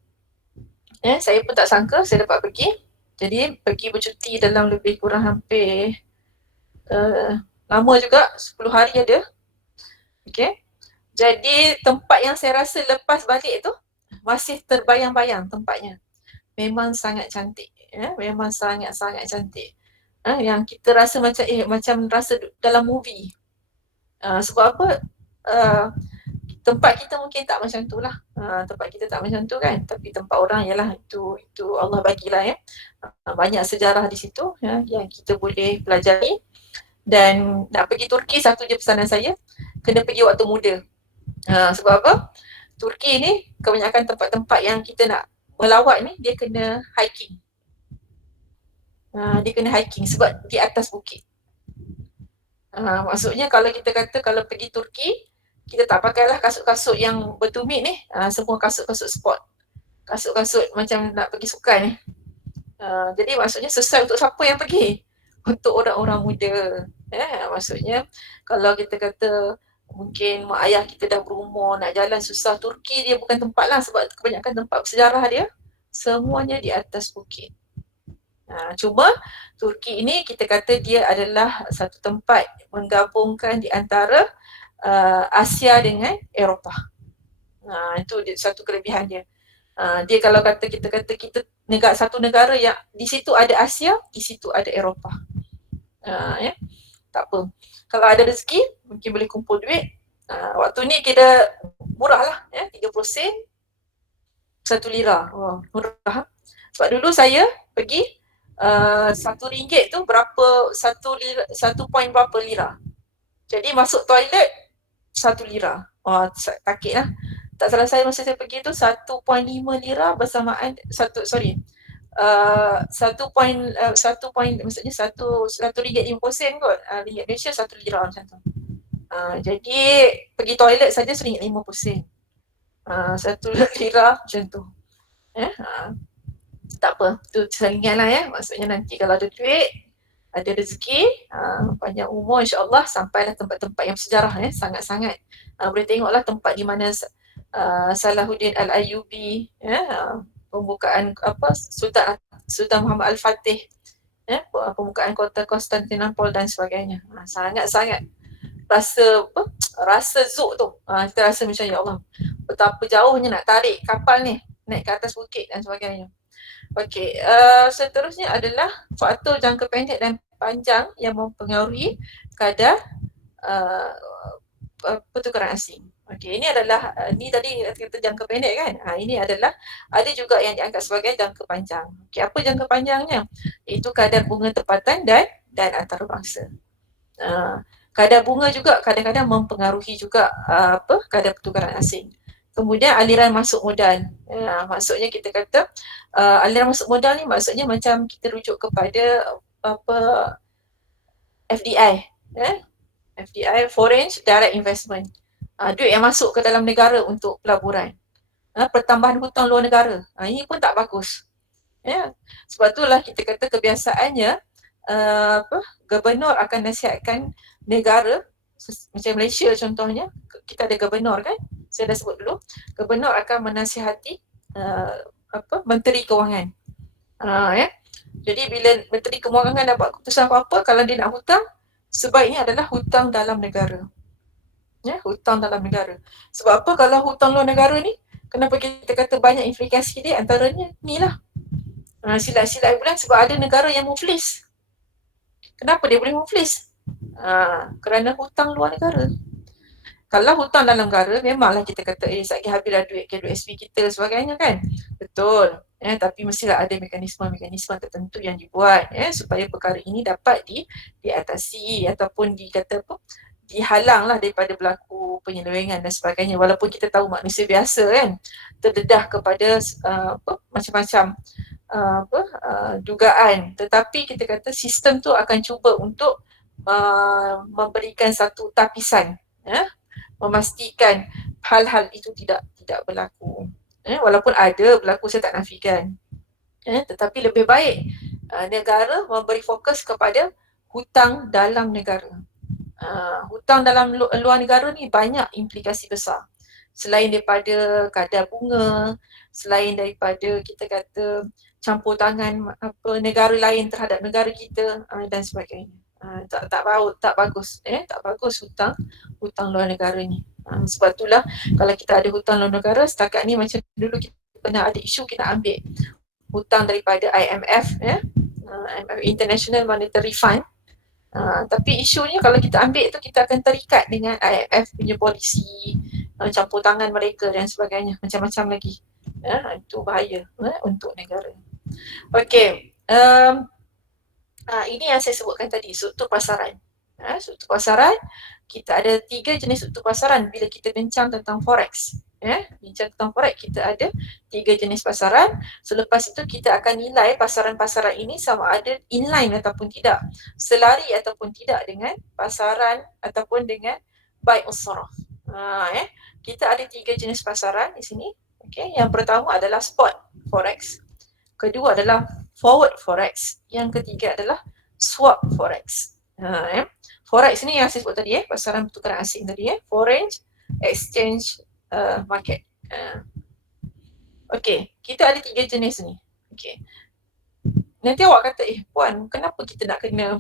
Saya pun tak sangka saya dapat pergi. Jadi pergi bercuti dalam lebih kurang hampir lama juga, 10 hari ada. Okay. Jadi tempat yang saya rasa lepas balik tu masih terbayang-bayang tempatnya. Memang sangat cantik. Memang sangat-sangat cantik. Yang kita rasa macam rasa dalam movie. Sebab apa? Tempat kita mungkin tak macam tu lah. Tempat kita tak macam tu kan. Tapi tempat orang ialah itu Allah bagilah banyak sejarah di situ yang kita boleh pelajari. Dan nak pergi Turki, satu je pesanan saya, kena pergi waktu muda. Sebab apa? Turki ni kebanyakan tempat-tempat yang kita nak melawat ni dia kena hiking. Dia kena hiking sebab di atas bukit. Maksudnya kalau kita kata kalau pergi Turki, kita tak pakailah kasut-kasut yang bertumit ni, semua kasut-kasut sport. Kasut-kasut macam nak pergi sukan ni. Jadi maksudnya sesuai untuk siapa yang pergi? Untuk orang-orang muda. Maksudnya kalau kita kata mungkin mak ayah kita dah berumur, nak jalan susah, Turki dia bukan tempat lah sebab kebanyakan tempat bersejarah dia semuanya di atas bukit. Cuma Turki ini kita kata dia adalah satu tempat menggabungkan di antara Asia dengan Eropah. Itu satu kelebihan dia. Dia kalau kita kata satu negara yang di situ ada Asia, di situ ada Eropah. Tak apa. Kalau ada rezeki, mungkin boleh kumpul duit. Waktu ni kira murah lah, 30 sen, 1 lira. Murah. Sebab dulu saya pergi, RM1 tu berapa, 1 point berapa lira. Jadi masuk toilet, 1 lira. Takik lah. Tak salah saya masa saya pergi tu 1.5 lira bersamaan, maksudnya RM1.50 kot. Ringgit Malaysia 1 lira macam tu. Jadi pergi toilet saja RM1.50. 1 lira macam tu. Tak apa, tu selingan lah Maksudnya nanti kalau ada duit, ada rezeki, panjang umur insya-Allah sampailah tempat-tempat yang bersejarah sangat-sangat. Boleh tengoklah tempat di mana Salahuddin Al-Ayyubi, pembukaan Sultan Muhammad Al-Fatih, pembukaan kota Konstantinopel dan sebagainya. Sangat-sangat rasa zuk tu. Kita rasa macam ya Allah, betapa jauhnya nak tarik kapal ni naik ke atas bukit dan sebagainya. Okey, seterusnya adalah faktor jangka pendek dan panjang yang mempengaruhi kadar pertukaran asing. Okey, ini adalah ni tadi kita jangka pendek kan. Ini adalah ada juga yang dianggap sebagai jangka panjang. Okey, apa jangka panjangnya? Iaitu kadar bunga tempatan dan antarabangsa. Kadar bunga juga kadang-kadang mempengaruhi juga kadar pertukaran asing. Kemudian aliran masuk modal. Maksudnya kita kata aliran masuk modal ni maksudnya macam kita rujuk kepada FDI, FDI, Foreign Direct Investment. Duit yang masuk ke dalam negara untuk pelaburan. Pertambahan hutang luar negara. Ini pun tak bagus. Sebab itulah kita kata kebiasaannya gubernur akan nasihatkan negara macam Malaysia contohnya, kita ada gubernur kan, saya dah sebut dulu, gubernur akan menasihati Menteri Kewangan. Jadi bila Menteri Kewangan dapat keputusan apa-apa, kalau dia nak hutang, sebaiknya adalah hutang dalam negara. Hutang dalam negara. Sebab apa kalau hutang luar negara ni, kenapa kita kata banyak implikasi dia, antaranya ni lah. Silat-silat bulan sebab ada negara yang muflis. Kenapa dia boleh muflis? Kerana hutang luar negara. Kalau hutang dalam negara, memanglah kita kata satgi habislah duit ke duit SP kita sebagainya kan. Betul. Tapi mestilah ada mekanisme-mekanisme tertentu yang dibuat supaya perkara ini dapat diatasi ataupun dihalanglah daripada berlaku penyelewengan dan sebagainya. Walaupun kita tahu manusia biasa kan terdedah kepada macam-macam dugaan, tetapi kita kata sistem tu akan cuba untuk memberikan satu tapisan, memastikan hal-hal itu tidak berlaku. Walaupun ada berlaku, saya tak nafikan. Tetapi lebih baik negara memberi fokus kepada hutang dalam negara. Hutang dalam luar negara ni banyak implikasi besar. Selain daripada kadar bunga, selain daripada kita kata campur tangan negara lain terhadap negara kita dan sebagainya. Tak bagus tak bagus hutang luar negara ni. Sebab itulah kalau kita ada hutang luar negara, setakat ni macam dulu kita pernah ada isu kita ambil hutang daripada IMF IMF International Monetary Fund. Tapi isunya kalau kita ambil tu kita akan terikat dengan IMF punya polisi, campur tangan mereka dan sebagainya, macam-macam lagi. Itu bahaya untuk negara. Okey, ini yang saya sebutkan tadi, struktur pasaran. Struktur pasaran, kita ada 3 jenis struktur pasaran bila kita bincang tentang forex. Bincang tentang forex, kita ada 3 jenis pasaran. Selepas itu kita akan nilai pasaran-pasaran ini sama ada inline ataupun tidak, selari ataupun tidak dengan pasaran ataupun dengan buy or sell. Kita ada 3 jenis pasaran di sini. Okay. Yang pertama adalah spot forex. Kedua adalah forward forex. Yang ketiga adalah swap forex. Forex ni yang saya sebut tadi, pasaran pertukaran asing tadi, foreign exchange market. Okey, kita ada 3 jenis ni. Okey. Nanti awak kata, Puan, kenapa kita nak kena,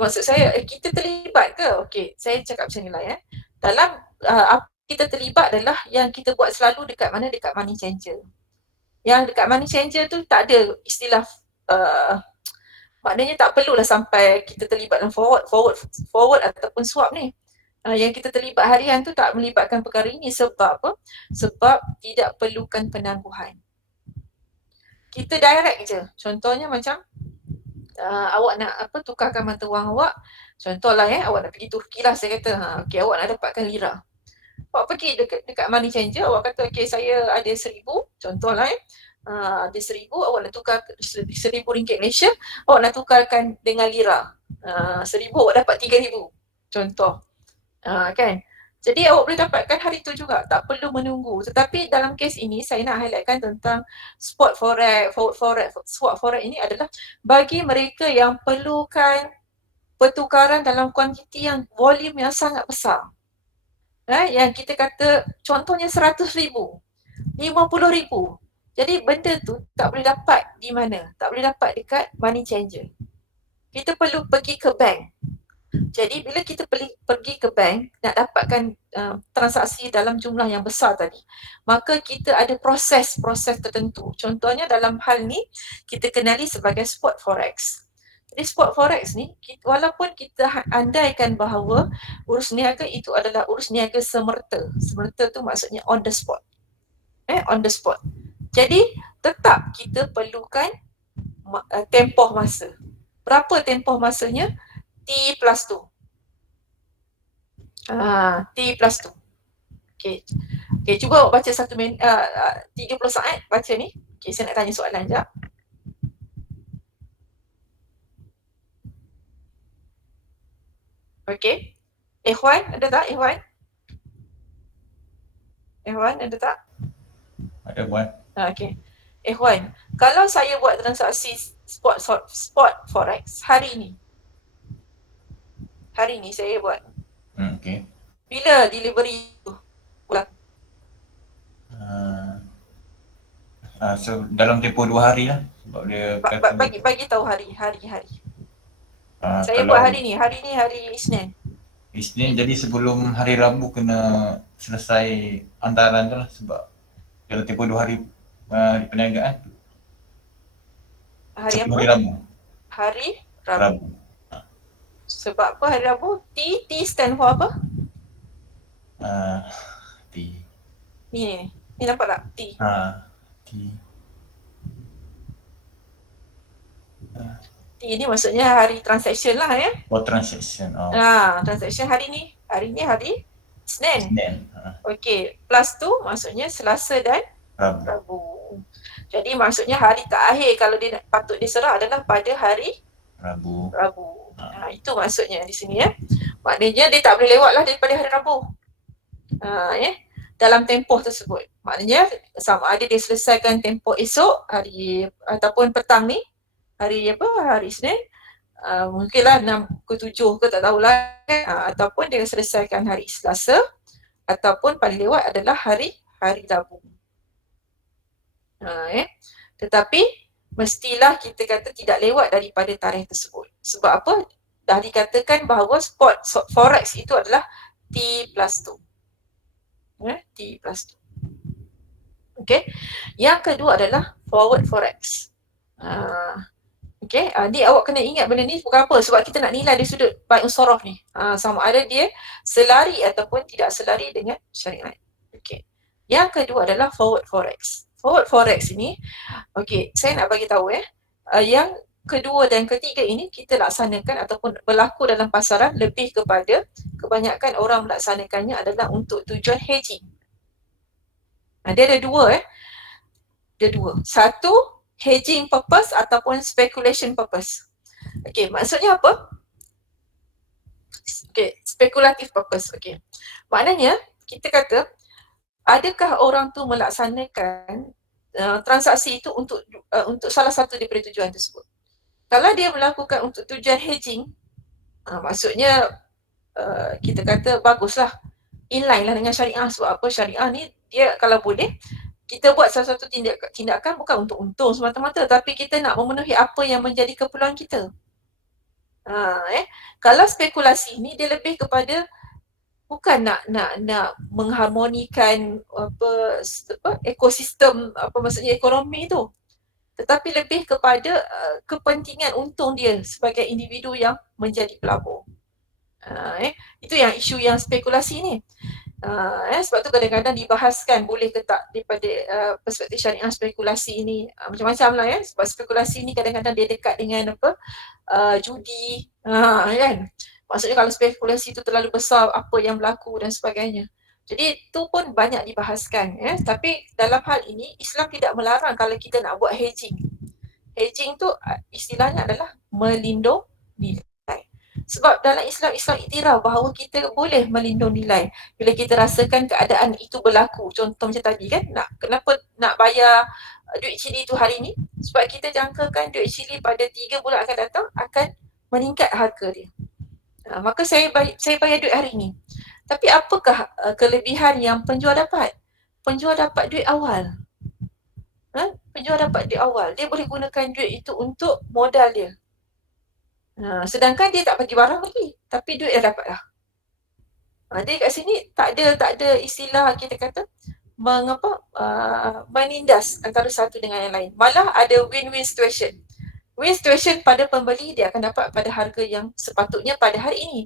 maksud saya, kita terlibat ke? Okey, saya cakap macam ni lah Dalam apa kita terlibat adalah yang kita buat selalu dekat mana? Dekat money changer. Yang dekat money changer tu tak ada istilah maknanya tak perlulah sampai kita terlibat dalam forward ataupun swap ni. Yang kita terlibat harian tu tak melibatkan perkara ini sebab apa? Sebab tidak perlukan penangguhan. Kita direct je. Contohnya macam awak nak tukarkan mata wang awak. Contohlah awak nak pergi Turki lah, saya kata. Okey, awak nak dapatkan lira. Awak pergi dekat money changer, awak kata okey saya ada 1,000, contohlah ada 1,000, awak nak tukar 1,000 ringgit Malaysia, awak nak tukarkan dengan lira. 1,000 awak dapat 3,000. Contoh. Kan? Jadi awak boleh dapatkan hari tu juga, tak perlu menunggu. Tetapi dalam kes ini saya nak highlightkan tentang spot forex, forward forex, swap forex ini adalah bagi mereka yang perlukan pertukaran dalam kuantiti yang volume yang sangat besar. Yang kita kata contohnya 100,000, 50,000. Jadi benda tu tak boleh dapat di mana? Tak boleh dapat dekat money changer. Kita perlu pergi ke bank. Jadi bila kita pergi ke bank nak dapatkan transaksi dalam jumlah yang besar tadi, maka kita ada proses tertentu. Contohnya dalam hal ni kita kenali sebagai spot forex. Jadi spot forex ni walaupun kita andaikan bahawa urus niaga itu adalah urus niaga semerta. Semerta tu maksudnya on the spot. On the spot. Jadi tetap kita perlukan tempoh masa. Berapa tempoh masanya? T plus 2. T plus 2. Okay, cuba awak baca 30 saat baca ni. Okay, saya nak tanya soalan sekejap. Okay. Ikhwan, ada tak Ikhwan? Ikhwan, ada tak? Ada buat. Okay. Ikhwan, kalau saya buat transaksi spot forex hari ni saya buat. Okay. Bila delivery tu pulang? So dalam tempoh 2 hari lah. Sebab dia bagi tahu hari. Saya kalau buat hari ni hari Isnin. Isnin, jadi sebelum hari Rabu kena selesai hantaran tu lah, sebab dalam tempoh 2 hari perniagaan. Hari apa? Hari Rabu. Hari Rabu. Sebab apa hari Rabu? T stand for apa? T. Ni nampak tak? T. T. T ni maksudnya hari transaction lah Oh, transaction. Transaction hari ni hari Isnin. Okey, plus tu maksudnya Selasa dan Rabu. Jadi maksudnya hari terakhir kalau dia patut diserah adalah pada hari Rabu. Itu maksudnya di sini Maknanya dia tak boleh lewat lah daripada hari Rabu. dalam tempoh tersebut. Maknanya sama ada dia selesaikan tempoh esok hari ataupun petang ni, hari Isnin, mungkinlah 6 ke 7 ke tak tahulah kan, ataupun dia selesaikan hari Selasa, ataupun paling lewat adalah hari Rabu. Tetapi mestilah kita kata tidak lewat daripada tarikh tersebut. Sebab apa? Dah dikatakan bahawa spot forex itu adalah T+2. T+2. Okay. Yang kedua adalah forward forex. Ni awak kena ingat benda ni bukan apa, sebab kita nak nilai dari sudut baik unsorof ni. Sama ada dia selari ataupun tidak selari dengan syariat. Okay. Yang kedua adalah forward forex. Forward forex ini, saya nak bagi tahu yang kedua dan ketiga ini kita laksanakan ataupun berlaku dalam pasaran lebih kepada kebanyakan orang melaksanakannya adalah untuk tujuan hedging. Dia ada dua. Dia dua. Satu, hedging purpose ataupun speculation purpose. Maksudnya apa? Speculative purpose. Maknanya kita kata adakah orang tu melaksanakan transaksi itu untuk salah satu daripada tujuan tersebut. Kalau dia melakukan untuk tujuan hedging, maksudnya kita kata baguslah, inline lah dengan syariah. Sebab apa? Syariah ni dia kalau boleh kita buat salah satu tindakan bukan untuk untung semata-mata, tapi kita nak memenuhi apa yang menjadi keperluan kita. Kalau spekulasi ni dia lebih kepada bukan nak mengharmonikan ekosistem, maksudnya ekonomi tu, tetapi lebih kepada kepentingan untung dia sebagai individu yang menjadi pelabur. Itu yang isu yang spekulasi ni. Sebab tu kadang-kadang dibahaskan boleh ke tak daripada perspektif syariah spekulasi ini, macam-macam lah sebab spekulasi ni kadang-kadang dia dekat dengan judi, kan. Maksudnya kalau spekulasi itu terlalu besar, apa yang berlaku dan sebagainya. Jadi itu pun banyak dibahaskan. Tapi dalam hal ini Islam tidak melarang kalau kita nak buat hedging. Hedging tu istilahnya adalah melindung nilai. Sebab dalam Islam iktiraf bahawa kita boleh melindung nilai bila kita rasakan keadaan itu berlaku. Contoh macam tadi kan, kenapa nak bayar duit Chili tu hari ni? Sebab kita jangkakan duit Chili pada 3 bulan akan datang akan meningkat harga dia. Maka saya bayar duit hari ni. Tapi apakah kelebihan yang penjual dapat? Penjual dapat duit awal. Penjual dapat duit awal. Dia boleh gunakan duit itu untuk modal dia. Sedangkan dia tak bagi barang lagi, tapi duit dah dapat dah. Jadi kat sini tak ada istilah kita kata menindas antara satu dengan yang lain. Malah ada win-win situation. Win situation pada pembeli, dia akan dapat pada harga yang sepatutnya pada hari ini.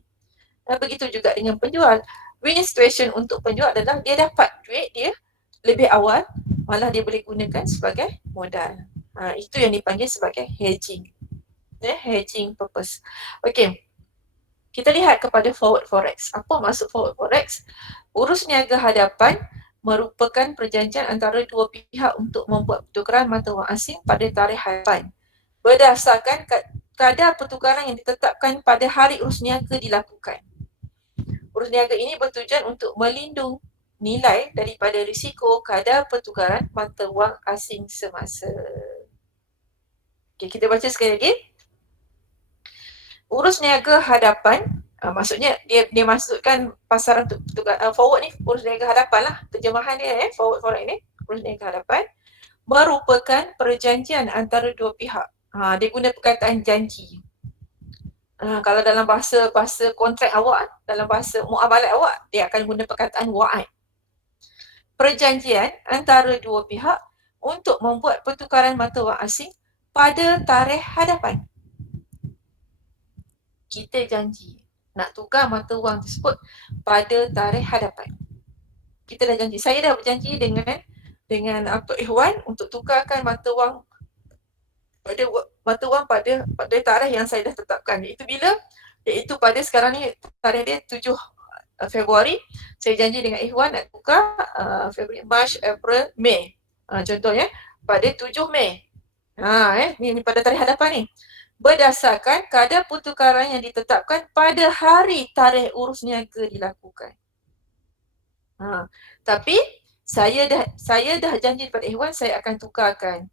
Begitu juga dengan penjual. Win situation untuk penjual adalah dia dapat duit dia lebih awal, malah dia boleh gunakan sebagai modal. Itu yang dipanggil sebagai hedging. Hedging purpose. Kita lihat kepada forward forex. Apa maksud forward forex? Urus niaga hadapan merupakan perjanjian antara dua pihak untuk membuat pertukaran mata wang asing pada tarikh hadapan berdasarkan kadar pertukaran yang ditetapkan pada hari urus niaga dilakukan. Urus niaga ini bertujuan untuk melindung nilai daripada risiko kadar pertukaran mata wang asing semasa. Kita baca sekali lagi. Urus niaga hadapan, maksudnya dia masukkan pasaran forward ni, urus niaga hadapan lah terjemahan dia forward forex ni, urus niaga hadapan merupakan perjanjian antara dua pihak. Dia guna perkataan janji. Kalau dalam bahasa kontrak awak, dalam bahasa muamalat awak, dia akan guna perkataan wa'ad. Perjanjian antara dua pihak untuk membuat pertukaran mata wang asing pada tarikh hadapan. Kita janji nak tukar mata wang tersebut pada tarikh hadapan. Kita dah janji. Saya dah berjanji dengan Ikhwan untuk tukarkan mata wang pada tarikh yang saya dah tetapkan. Iaitu bila? Iaitu pada sekarang ni tarikh dia 7 Februari. Saya janji dengan Ikhwan nak tukar Februari, Mac, April, Mei. Contohnya pada 7 Mei. Ni pada tarikh hadapan ni. Berdasarkan kadar pertukaran yang ditetapkan pada hari tarikh urus niaga dilakukan. Tapi saya dah janji pada Ikhwan saya akan tukarkan.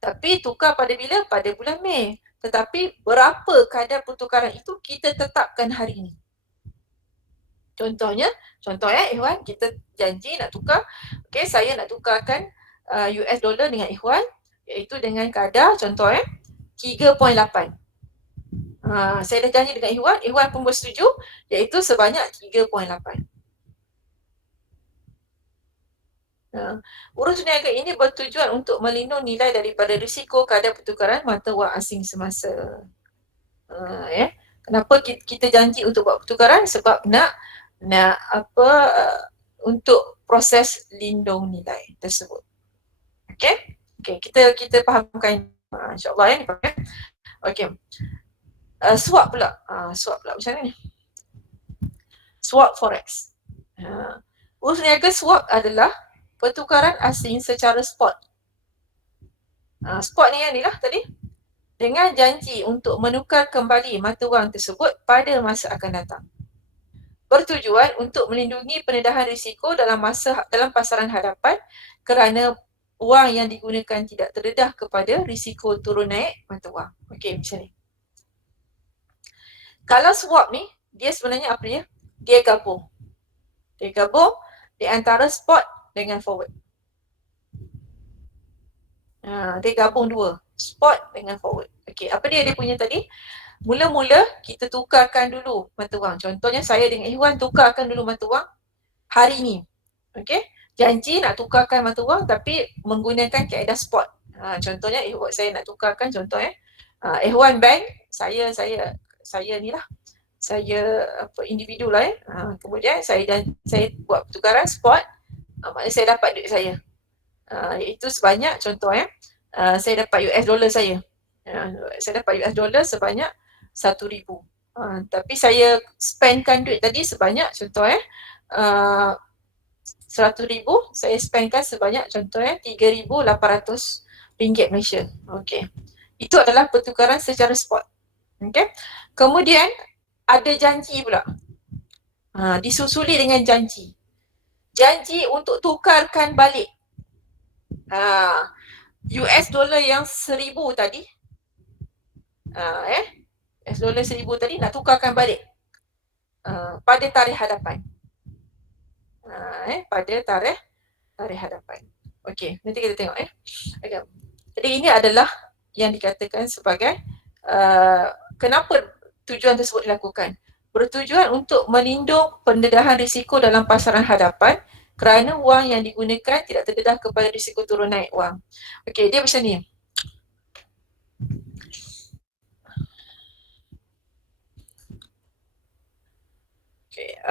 Tapi tukar pada bila? Pada bulan Mei. Tetapi berapa kadar pertukaran itu kita tetapkan hari ini. Contohnya Ikhwan, kita janji nak tukar. Okey, saya nak tukarkan US dollar dengan Ikhwan iaitu dengan kadar 3.8. Saya dah janji dengan Ikhwan pun bersetuju iaitu sebanyak 3.8. Urus niaga ini bertujuan untuk melindung nilai daripada risiko kadar pertukaran mata wang asing semasa. Kenapa kita janji untuk buat pertukaran? Sebab nak untuk proses lindung nilai tersebut. Okey, kita fahamkan insya-Allah ni. Okey. Swap pula macam mana ni? Swap forex. Urus niaga swap adalah pertukaran asing secara spot. Spot ni lah tadi. Dengan janji untuk menukar kembali mata wang tersebut pada masa akan datang. Bertujuan untuk melindungi pendedahan risiko dalam pasaran hadapan kerana wang yang digunakan tidak terdedah kepada risiko turun naik mata wang. Okey, macam ni. Kalau swap ni, dia sebenarnya apa dia? Dia gabung di antara spot dengan forward. Dia gabung dua, spot dengan forward. Okey, apa dia punya tadi? Mula-mula kita tukarkan dulu mata wang. Contohnya saya dengan Ikhwan tukarkan dulu mata wang hari ni. Okey, janji nak tukarkan mata wang tapi menggunakan kaedah spot. Contohnya saya nak tukarkan Ikhwan bank, saya ni lah. Saya individu lah kemudian saya buat pertukaran spot. Maknanya saya dapat duit saya. Iaitu sebanyak saya dapat US dollar saya. Saya dapat US dollar sebanyak 1,000. Tapi saya spendkan duit tadi sebanyak 100,000, saya spendkan sebanyak 3,800 ringgit Malaysia. Okey. Itu adalah pertukaran secara spot. Okey. Kemudian ada janji pula. Disusuli dengan janji untuk tukarkan balik US dollar yang 1,000 tadi, US dollar 1,000 tadi nak tukarkan balik pada tarikh hadapan. Pada tarikh hadapan. Okey, nanti kita tengok Okay. Jadi ini adalah yang dikatakan sebagai kenapa tujuan tersebut dilakukan. Bertujuan untuk melindung pendedahan risiko dalam pasaran hadapan kerana wang yang digunakan tidak terdedah kepada risiko turun naik wang. Okey, dia macam ni. Okey,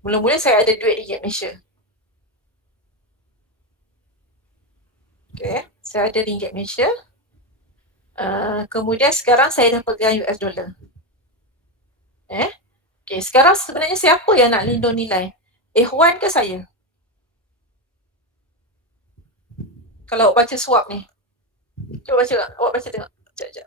mula-mula saya ada duit ringgit Malaysia. Okey, saya ada ringgit Malaysia. Kemudian sekarang saya dah pegang US dollar. Okay, sekarang sebenarnya siapa yang nak lindung nilai? Ikhwan ke saya? Kalau awak baca swap ni. Cuba baca, awak baca tengok. Sekejap.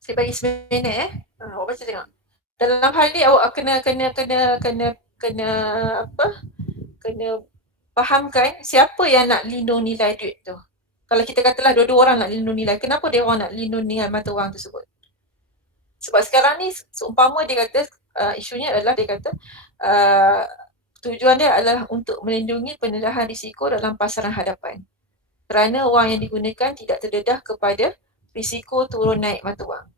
Saya bagi 9 minit awak baca tengok. Dalam hal ni awak kena fahamkan siapa yang nak lindung nilai duit tu. Kalau kita katalah dua-dua orang nak lindung nilai, kenapa dia orang nak lindung nilai mata wang tersebut? Sebab sekarang ni seumpama dia kata isunya adalah dia kata tujuan dia adalah untuk melindungi pendedahan risiko dalam pasaran hadapan. Kerana wang yang digunakan tidak terdedah kepada risiko turun naik mata wang.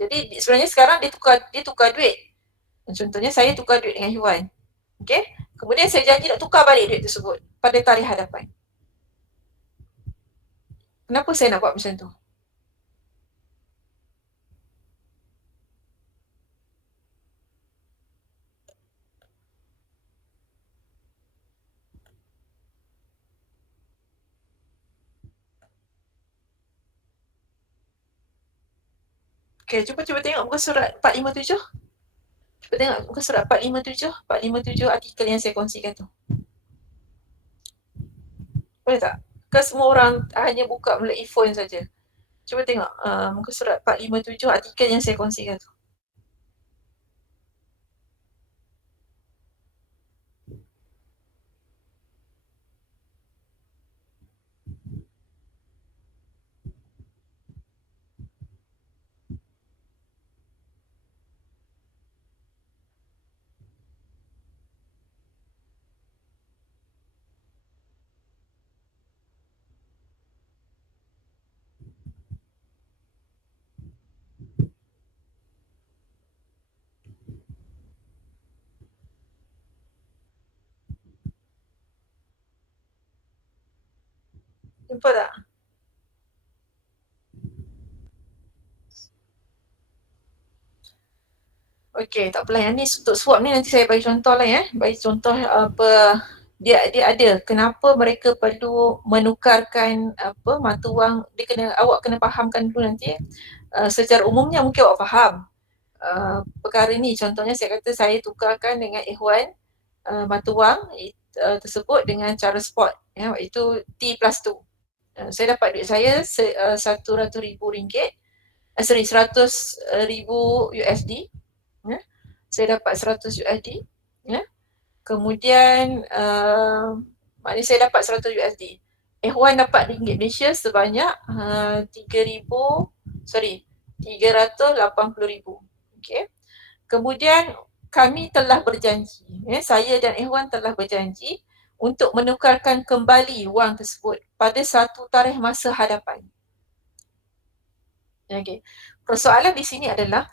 Jadi sebenarnya sekarang dia tukar duit. Contohnya saya tukar duit dengan Ikhwan. Okey? Kemudian saya janji nak tukar balik duit tersebut pada tarikh hadapan. Kenapa saya nak buat macam tu? Okey, cuba tengok muka surat 457. Cuba tengok muka surat 457 artikel yang saya kongsikan tu. Boleh tak? Ke semua orang hanya buka melalui phone saja? Cuba tengok muka surat 457 artikel yang saya kongsikan tu. Jumpa tak? Okey, tak apalah. Yang ni untuk swap ni nanti saya bagi contoh lah ya. Bagi contoh apa dia ada kenapa mereka perlu menukarkan apa mata wang. Dia kena, awak kena fahamkan dulu nanti. Secara umumnya mungkin awak faham perkara ni. Contohnya saya kata saya tukarkan dengan ikhwan mata wang tersebut dengan cara spot ya, itu T+2. Saya dapat duit saya RM100,000, sorry $100,000 USD. Ya. Saya dapat 100 USD. Ya. Kemudian maknanya saya dapat 100 USD. Ikhwan dapat ringgit Malaysia sebanyak 380,000. Okey. Kemudian kami telah berjanji, ya, saya dan Ikhwan telah berjanji untuk menukarkan kembali wang tersebut pada satu tarikh masa hadapan. Okey. Persoalan di sini adalah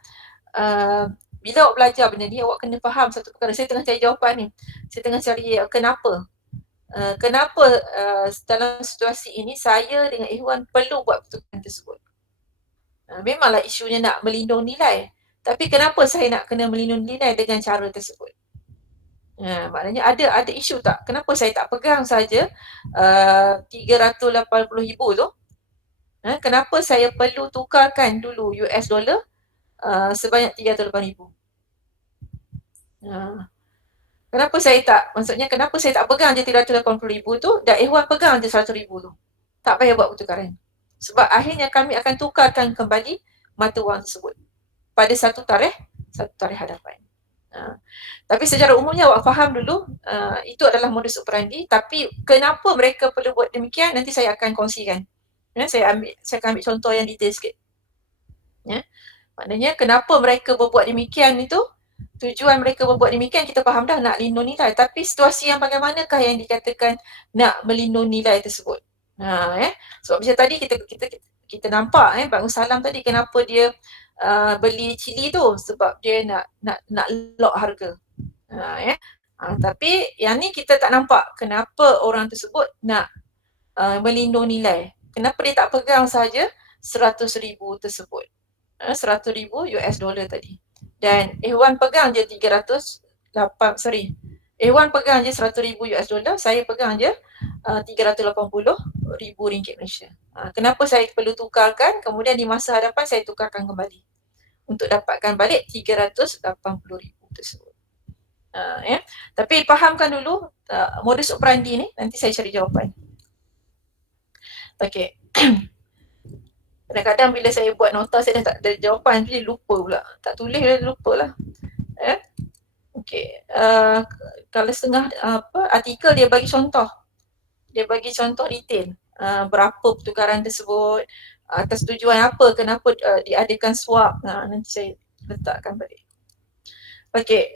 bila awak belajar benda ni, awak kena faham satu perkara. Saya tengah cari jawapan ni. Saya tengah cari kenapa. Kenapa dalam situasi ini saya dengan Ikhwan perlu buat pertukaran tersebut. Memanglah isunya nak melindung nilai. Tapi kenapa saya nak kena melindung nilai dengan cara tersebut? Maknanya ada isu tak? Kenapa saya tak pegang saja 380,000 tu? Kenapa saya perlu tukarkan dulu US dollar sebanyak 380,000? Kenapa saya tak, maksudnya kenapa saya tak pegang je 380,000 tu dan Ikhwan pegang je 100,000 tu? Tak payah buat pertukaran. Sebab akhirnya kami akan tukarkan kembali mata wang tersebut pada satu tarikh hadapan. Tapi secara umumnya awak faham dulu itu adalah modus operandi, tapi kenapa mereka perlu buat demikian nanti saya akan kongsikan. Ya, saya akan ambil contoh yang detail sikit. Ya. Maknanya kenapa mereka berbuat demikian itu, tujuan mereka berbuat demikian kita faham dah, nak lindung nilai, tapi situasi yang bagaimanakah yang dikatakan nak melindung nilai tersebut. Sebab macam tadi kita nampak Bang Salam tadi kenapa dia beli cili tu, sebab dia nak lock harga. Tapi yang ni kita tak nampak kenapa orang tersebut nak melindung nilai. Kenapa dia tak pegang saja 100,000 tersebut. 100,000 US dollar tadi. Dan Ikhwan pegang je Ikhwan pegang je 100,000 US dollar, saya pegang je 380,000 ringgit Malaysia. Kenapa saya perlu tukarkan, kemudian di masa hadapan saya tukarkan kembali untuk dapatkan balik 380,000 tersebut. Ya. Tapi fahamkan dulu modus operandi ni, nanti saya cari jawapan. Okey. Kadang-kadang bila saya buat nota saya dah tak ada jawapan, jadi lupa pula. Tak tulis dah lupa lah. Okey. Kalau setengah artikel dia bagi contoh. Dia bagi contoh detail. Berapa pertukaran tersebut, atas tujuan apa, kenapa diadakan swap. Nanti saya letakkan balik. Okey.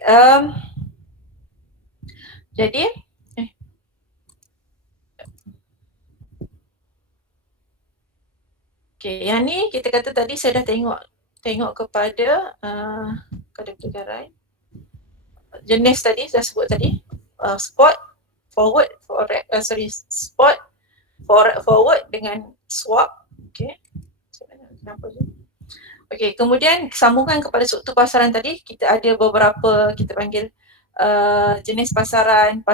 Jadi okey, yang ni kita kata tadi saya dah tengok kepada kadar pertukaran. Jenis tadi saya sebut tadi, spot, forward, spot, forward dengan swap. Okey. Kenapa je? Okey, kemudian sambungan kepada struktur pasaran tadi, kita ada beberapa kita panggil jenis pasaran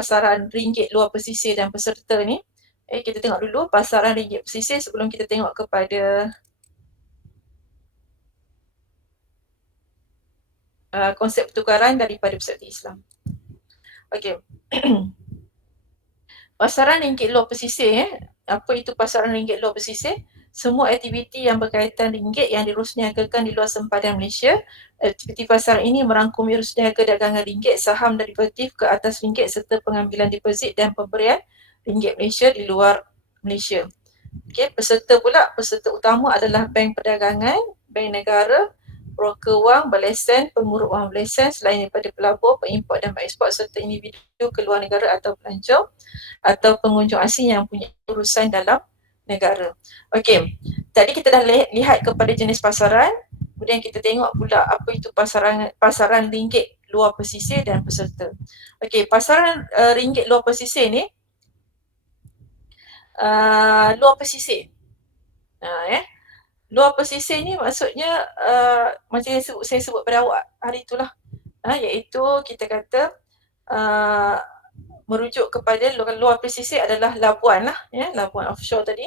ringgit luar pesisir dan peserta ni. Kita tengok dulu pasaran ringgit pesisir sebelum kita tengok kepada konsep pertukaran daripada peserta Islam. Okey. Pasaran ringgit luar pesisir, apa itu pasaran ringgit luar pesisir? semua aktiviti yang berkaitan ringgit yang dirusniagakan di luar sempadan Malaysia. Aktiviti pasaran ini merangkumi rusniaga dagangan ringgit, saham derivatif ke atas ringgit serta pengambilan deposit dan pemberian ringgit Malaysia di luar Malaysia. Okey, peserta utama adalah bank perdagangan, bank negara, broker wang berlesen, pengurus wang berlesen selain daripada pelabur, pengimport dan pengeksport serta individu keluar negara atau pelancong atau pengunjung asing yang punya urusan dalam negara. Okey, tadi kita dah lihat kepada jenis pasaran, kemudian kita tengok pula apa itu pasaran ringgit luar pesisir dan peserta. Okey, pasaran ringgit luar pesisir ni luar pesisir. Luar pesisir ni maksudnya macam yang saya sebut pada awak hari itulah, iaitu kita kata merujuk kepada luar pesisir adalah labuan lah, labuan offshore tadi.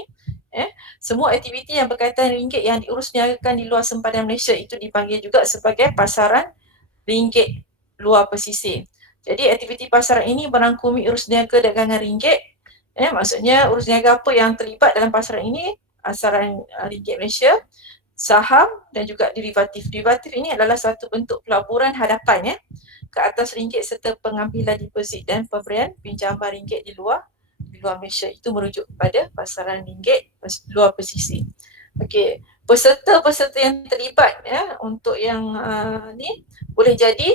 Semua aktiviti yang berkaitan ringgit yang diurusniagakan di luar sempadan Malaysia itu dipanggil juga sebagai pasaran ringgit luar pesisir. Jadi aktiviti pasaran ini merangkumi urus niaga dagangan ringgit. Maksudnya urus niaga apa yang terlibat dalam pasaran ini? Pasaran ringgit Malaysia, saham dan juga derivatif. Derivatif ini adalah satu bentuk pelaburan hadapan ke atas ringgit serta pengambilan deposit dan pemberian pinjaman ringgit di luar Malaysia. Itu merujuk kepada pasaran ringgit luar pesisir. Okey, peserta-peserta yang terlibat untuk yang ni boleh jadi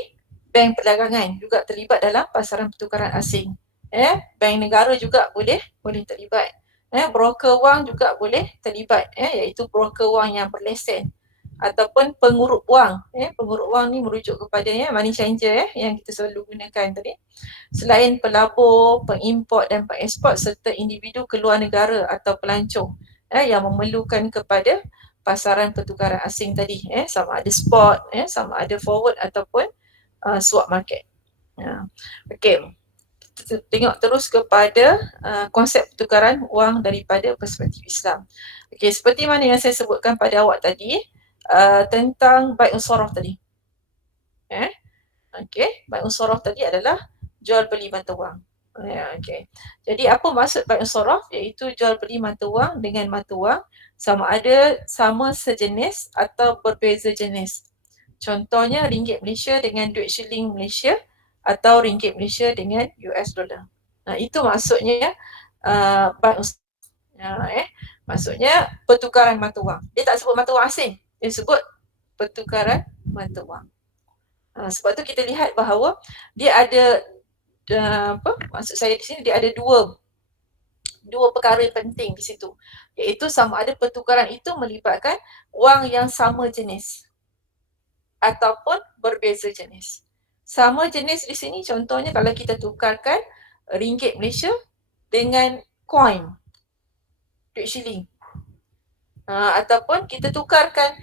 bank perdagangan juga terlibat dalam pasaran pertukaran asing. Bank negara juga boleh terlibat. Broker wang juga boleh terlibat, iaitu broker wang yang berlesen ataupun pengurus wang. Pengurus wang ni merujuk kepada money changer yang kita selalu gunakan tadi. Selain pelabur, pengimport dan pengeksport serta individu keluar negara atau pelancong yang memerlukan kepada pasaran pertukaran asing tadi, sama ada spot, sama ada forward ataupun swap market. Okey. Kita tengok terus kepada konsep pertukaran wang daripada perspektif Islam. Okey, seperti mana yang saya sebutkan pada awak tadi tentang bai'us sorof tadi. Okey, bai'us sorof tadi adalah jual beli mata wang. Okey. Jadi apa maksud bai'us sorof? Iaitu jual beli mata wang dengan mata wang sama sejenis atau berbeza jenis. Contohnya ringgit Malaysia dengan duit shilling Malaysia atau ringgit Malaysia dengan US dollar. Itu maksudnya bai'us. Maksudnya pertukaran mata wang. Dia tak sebut mata wang asing. Dia sebut pertukaran mata wang. Sebab tu kita lihat bahawa dia ada maksud saya di sini dia ada dua perkara yang penting di situ, iaitu sama ada pertukaran itu melibatkan wang yang sama jenis ataupun berbeza jenis. Sama jenis di sini contohnya kalau kita tukarkan ringgit Malaysia dengan coin duit shilling, ataupun kita tukarkan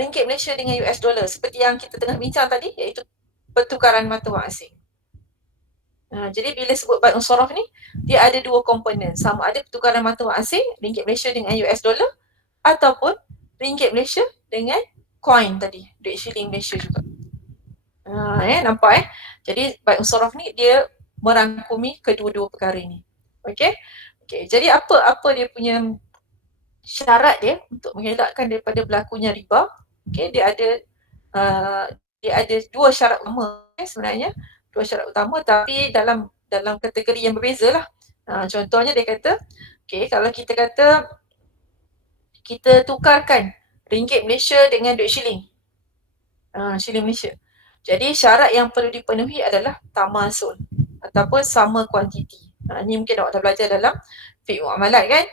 ringgit Malaysia dengan US dollar seperti yang kita tengah bincang tadi, iaitu pertukaran mata wang asing. Jadi bila sebut bai'us sorof ni, dia ada dua komponen, sama ada pertukaran mata wang asing ringgit Malaysia dengan US dollar ataupun ringgit Malaysia dengan coin tadi, duit shilling Malaysia juga. Nampak Jadi bai'us sorof ni dia merangkumi kedua-dua perkara ini. Okey. Jadi apa dia punya syarat dia untuk mengelakkan daripada berlakunya riba? Okey, dia ada dua syarat utama sebenarnya. Dua syarat utama tapi dalam kategori yang berbeza lah. Contohnya dia kata, kalau kita kata kita tukarkan ringgit Malaysia dengan duit shilling. Shilling Malaysia. Jadi syarat yang perlu dipenuhi adalah tamasul ataupun sama kuantiti. Ini mungkin awak dah belajar dalam fiqh muamalat kan.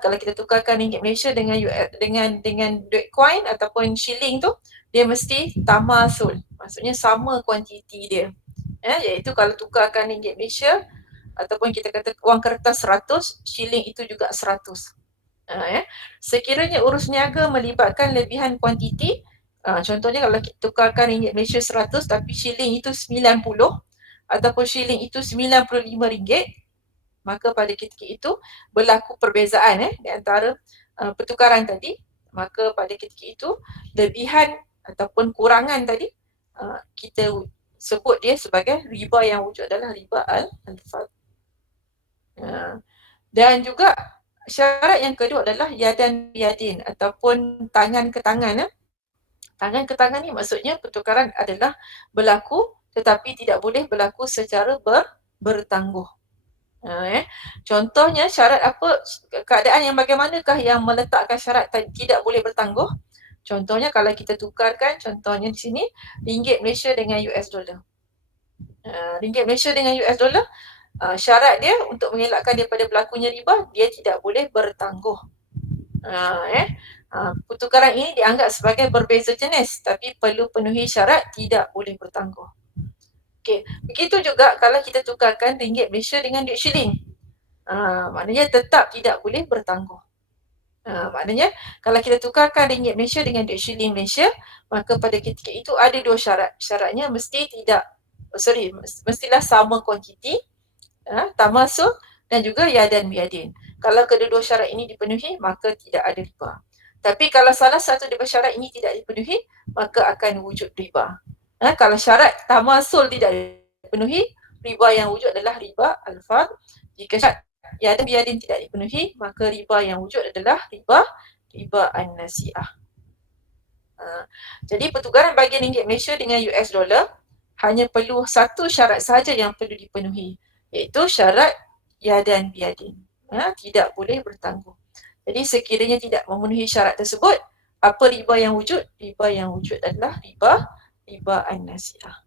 Kalau kita tukarkan ringgit Malaysia dengan duit coin ataupun shilling tu, dia mesti tamasul. Maksudnya sama kuantiti dia. Iaitu kalau tukarkan ringgit Malaysia ataupun kita kata wang kertas 100, shilling itu juga 100. Sekiranya urus niaga melibatkan lebihan kuantiti, contohnya kalau kita tukarkan ringgit Malaysia 100 tapi shilling itu 90 ataupun shilling itu 95 ringgit, maka pada ketika itu berlaku perbezaan di antara pertukaran tadi. Maka pada ketika itu lebihan ataupun kurangan tadi kita sebut dia sebagai riba yang wujud adalah riba al-fadl. Dan juga Syarat yang kedua adalah yadan biyadin ataupun tangan ke tangan. Tangan ke tangan ni maksudnya pertukaran adalah berlaku tetapi tidak boleh berlaku secara bertangguh. Contohnya syarat apa, keadaan yang bagaimanakah yang meletakkan syarat tidak boleh bertangguh? Contohnya kalau kita tukarkan, contohnya di sini ringgit Malaysia dengan US dollar. Ringgit Malaysia dengan US dollar, syarat dia untuk mengelakkan daripada berlakunya riba, dia tidak boleh bertangguh. Pertukaran ini dianggap sebagai berbeza jenis tapi perlu penuhi syarat tidak boleh bertangguh. Okey, begitu juga kalau kita tukarkan ringgit Malaysia dengan duit shilling. Maknanya tetap tidak boleh bertangguh. Maknanya kalau kita tukarkan ringgit Malaysia dengan duit shilling Malaysia, maka pada ketika itu ada dua syarat. Syaratnya mestilah sama kuantiti, tamasul dan juga yadan biyadin. Kalau kedua-dua syarat ini dipenuhi, maka tidak ada riba. Tapi kalau salah satu daripada syarat ini tidak dipenuhi, maka akan wujud riba. Kalau syarat tamasul tidak dipenuhi, riba yang wujud adalah riba al-fard. Jika syarat yadan biyadin tidak dipenuhi, maka riba yang wujud adalah riba an-nasi'ah. Jadi pertukaran bagi ringgit Malaysia dengan US dollar hanya perlu satu syarat sahaja yang perlu dipenuhi, iaitu syarat yadan biyadin. Tidak boleh bertangguh. Jadi sekiranya tidak memenuhi syarat tersebut, apa riba yang wujud? Riba yang wujud adalah riba an-nasi'ah.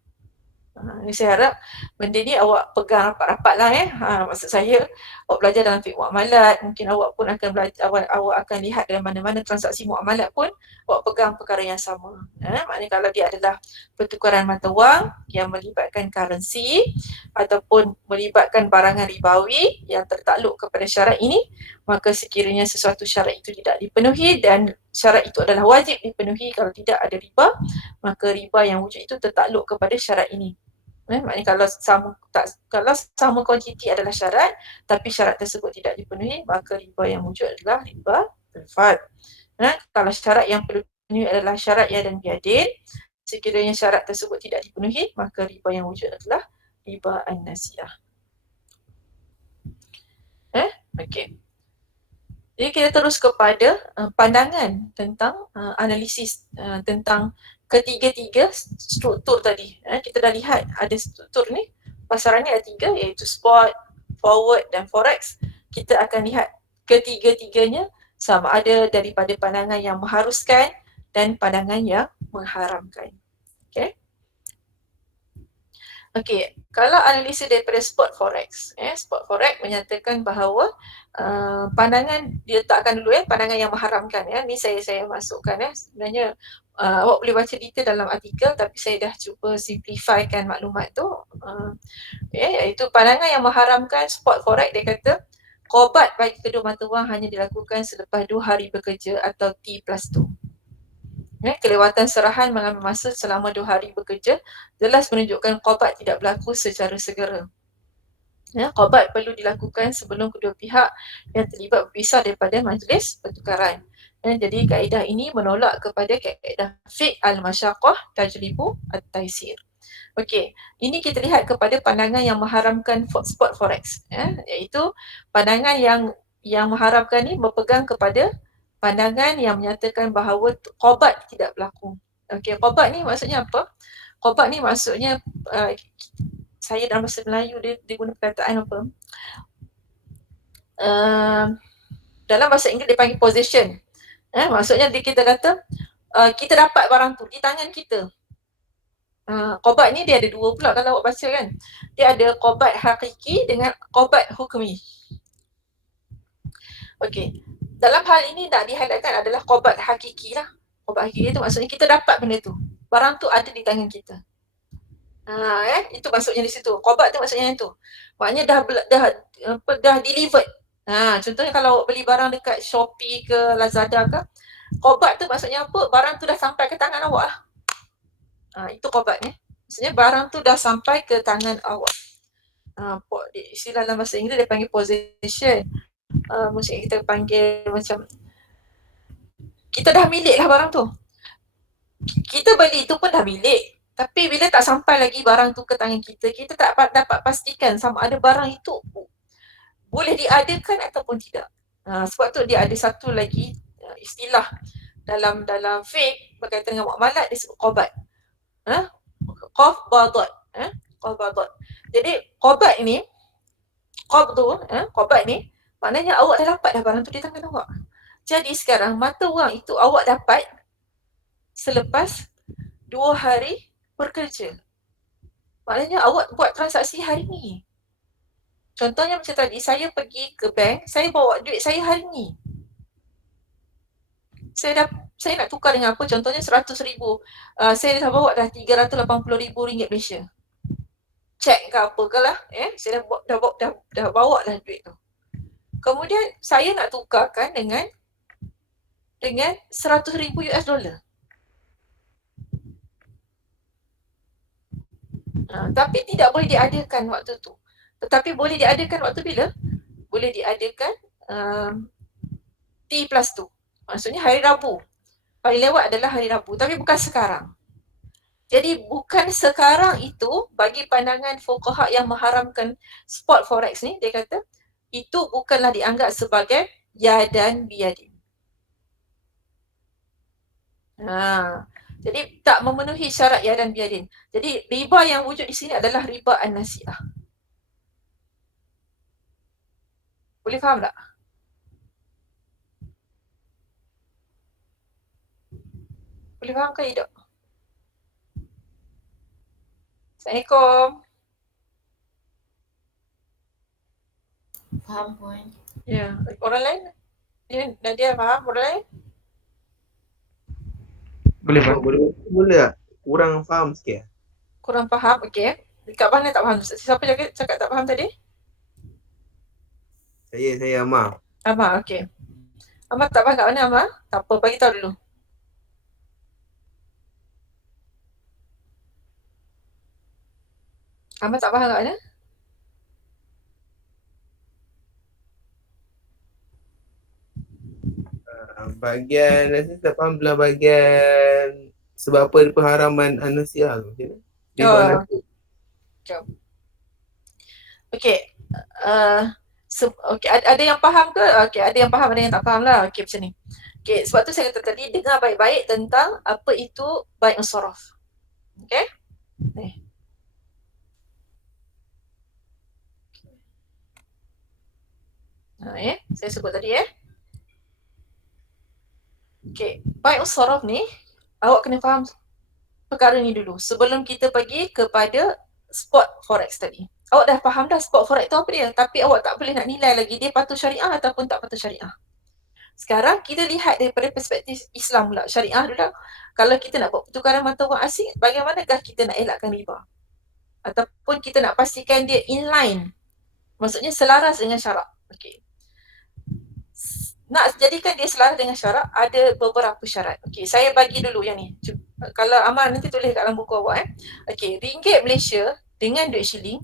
Ini saya harap benda ni awak pegang rapat-rapat lah maksud saya awak belajar dalam fiqh muamalat, mungkin awak pun akan belajar, awak akan lihat dalam mana-mana transaksi muamalat pun awak pegang perkara yang sama. Maknanya kalau dia adalah pertukaran mata wang yang melibatkan currency ataupun melibatkan barangan ribawi yang tertakluk kepada syarat ini, maka sekiranya sesuatu syarat itu tidak dipenuhi dan syarat itu adalah wajib dipenuhi, kalau tidak ada riba, maka riba yang wujud itu tertakluk kepada syarat ini. Maknanya kalau sama kuantiti adalah syarat tapi syarat tersebut tidak dipenuhi, maka riba yang wujud adalah riba al-fard. Kalau syarat yang perlu dipenuhi adalah syarat yadan biyadin, sekiranya syarat tersebut tidak dipenuhi, maka riba yang wujud adalah riba an-nasi'ah. Okey. Jadi kita terus kepada pandangan tentang analisis tentang ketiga-tiga struktur tadi. Kita dah lihat ada struktur ni, pasaran ni ada tiga, iaitu spot, forward dan forex. Kita akan lihat ketiga-tiganya sama ada daripada pandangan yang mengharuskan dan pandangan yang mengharamkan. Okey, kalau analisis daripada spot forex, spot forex menyatakan bahawa pandangan diletakkan dulu pandangan yang mengharamkan. Ni saya masukkan sebenarnya awak boleh baca detail dalam artikel tapi saya dah cuba simplifykan maklumat tu. Iaitu pandangan yang mengharamkan spot forex, dia kata qobat bagi kedua mata wang hanya dilakukan selepas 2 hari bekerja atau T+2. Kelewatan serahan mengambil masa selama 2 hari bekerja jelas menunjukkan qobat tidak berlaku secara segera. Qobat perlu dilakukan sebelum kedua pihak yang terlibat berpisah daripada majlis pertukaran. Jadi kaedah ini menolak kepada kaedah fiqh al-masyaqqah tajlibu at-taysir. Okey, ini kita lihat kepada pandangan yang mengharamkan spot forex, iaitu pandangan yang mengharamkan ni berpegang kepada pandangan yang menyatakan bahawa qobat tidak berlaku. Okey, qobat ni maksudnya apa? Qobat ni maksudnya saya dalam bahasa Melayu dia guna perkataan apa? Dalam bahasa Inggeris dia panggil possession. Maksudnya kita kata kita dapat barang tu di tangan kita. Qobat ni dia ada dua pula kalau awak baca kan. Dia ada qobat hakiki dengan qobat hukmi. Okey. Dalam hal ini nak dihighlightkan adalah qobat hakiki lah. Qobat hakiki tu maksudnya kita dapat benda tu. Barang tu ada di tangan kita. Itu maksudnya di situ. Qobat tu maksudnya yang tu. Maknanya dah delivered. Contohnya kalau awak beli barang dekat Shopee ke Lazada ke, qobat tu maksudnya apa? Barang tu dah sampai ke tangan awak lah. Itu qobatnya. Maksudnya barang tu dah sampai ke tangan awak. Istilah dalam bahasa Inggeris dia panggil possession. Mungkin kita panggil macam kita dah milik lah barang tu. Kita beli tu pun dah milik. Tapi bila tak sampai lagi barang tu ke tangan kita, kita tak dapat pastikan sama ada barang itu boleh diadakan ataupun tidak. Sebab tu dia ada satu lagi istilah dalam fiqh berkaitan dengan muamalat disebut qabat. Qaf badat. Qaf badat. Jadi qabat ni, qabdu, qabat ni maknanya awak dah dapat dah barang tu di tangan awak. Jadi sekarang mata wang itu awak dapat selepas 2 hari bekerja. Maknanya awak buat transaksi hari ni. Contohnya macam tadi, saya pergi ke bank, saya bawa duit saya hari ni. Saya nak tukar dengan apa? Contohnya 100,000. Saya dah bawa dah 380,000 ringgit Malaysia. Cek ke apa ke lah. Saya dah bawa dah duit tu. Kemudian saya nak tukarkan dengan 100,000 US dollar. Tapi tidak boleh diadakan waktu tu. Tetapi boleh diadakan waktu bila? Boleh diadakan T+2. Maksudnya hari Rabu. Paling lewat adalah hari Rabu. Tapi bukan sekarang. Jadi bukan sekarang itu bagi pandangan fuqaha yang mengharamkan spot forex ni, dia kata itu bukanlah dianggap sebagai yadan biyadin. Jadi tak memenuhi syarat yadan biyadin. Jadi riba yang wujud di sini adalah riba an-nasi'ah. Boleh faham tak? Boleh faham ke tidak? Assalamualaikum. Faham Puan. Ya, orang lain? Nadia faham orang lain? Boleh tak? Kurang faham sikit. Kurang faham, okey. Dekat mana tak faham? Siapa cakap tak faham tadi? Saya Amar. Amar, okey. Amar tak faham kat mana Amar? Tak apa, bagi tahu dulu. Amar tak faham kat mana? Bahagian, rasa tak faham belah bahagian sebab apa ada pengharaman an-nasi'ah tu. Macam mana? Okey. Okey, ada yang faham ke? Okey, ada yang faham, ada yang tak faham lah. Okey, macam ni. Okey, sebab tu saya kata tadi, dengar baik-baik tentang apa itu bai' as-saraf. Okey? Ni. Saya sebut tadi Okey, bai' as-saraf ni awak kena faham perkara ni dulu sebelum kita pergi kepada spot forex tadi. Awak dah faham dah spot forex tu apa dia, tapi awak tak boleh nak nilai lagi dia patuh syariah ataupun tak patuh syariah. Sekarang kita lihat daripada perspektif Islam pula, syariah dulu. Kalau kita nak buat pertukaran mata wang asing, bagaimanakah kita nak elakkan riba? Ataupun kita nak pastikan dia inline. Maksudnya selaras dengan syarak. Okey. Nak jadikan dia selaras dengan syarak, ada beberapa syarat. Okey, saya bagi dulu yang ni. Kalau Amal nanti tulis kat dalam buku awak Okey, ringgit Malaysia dengan duit shilling.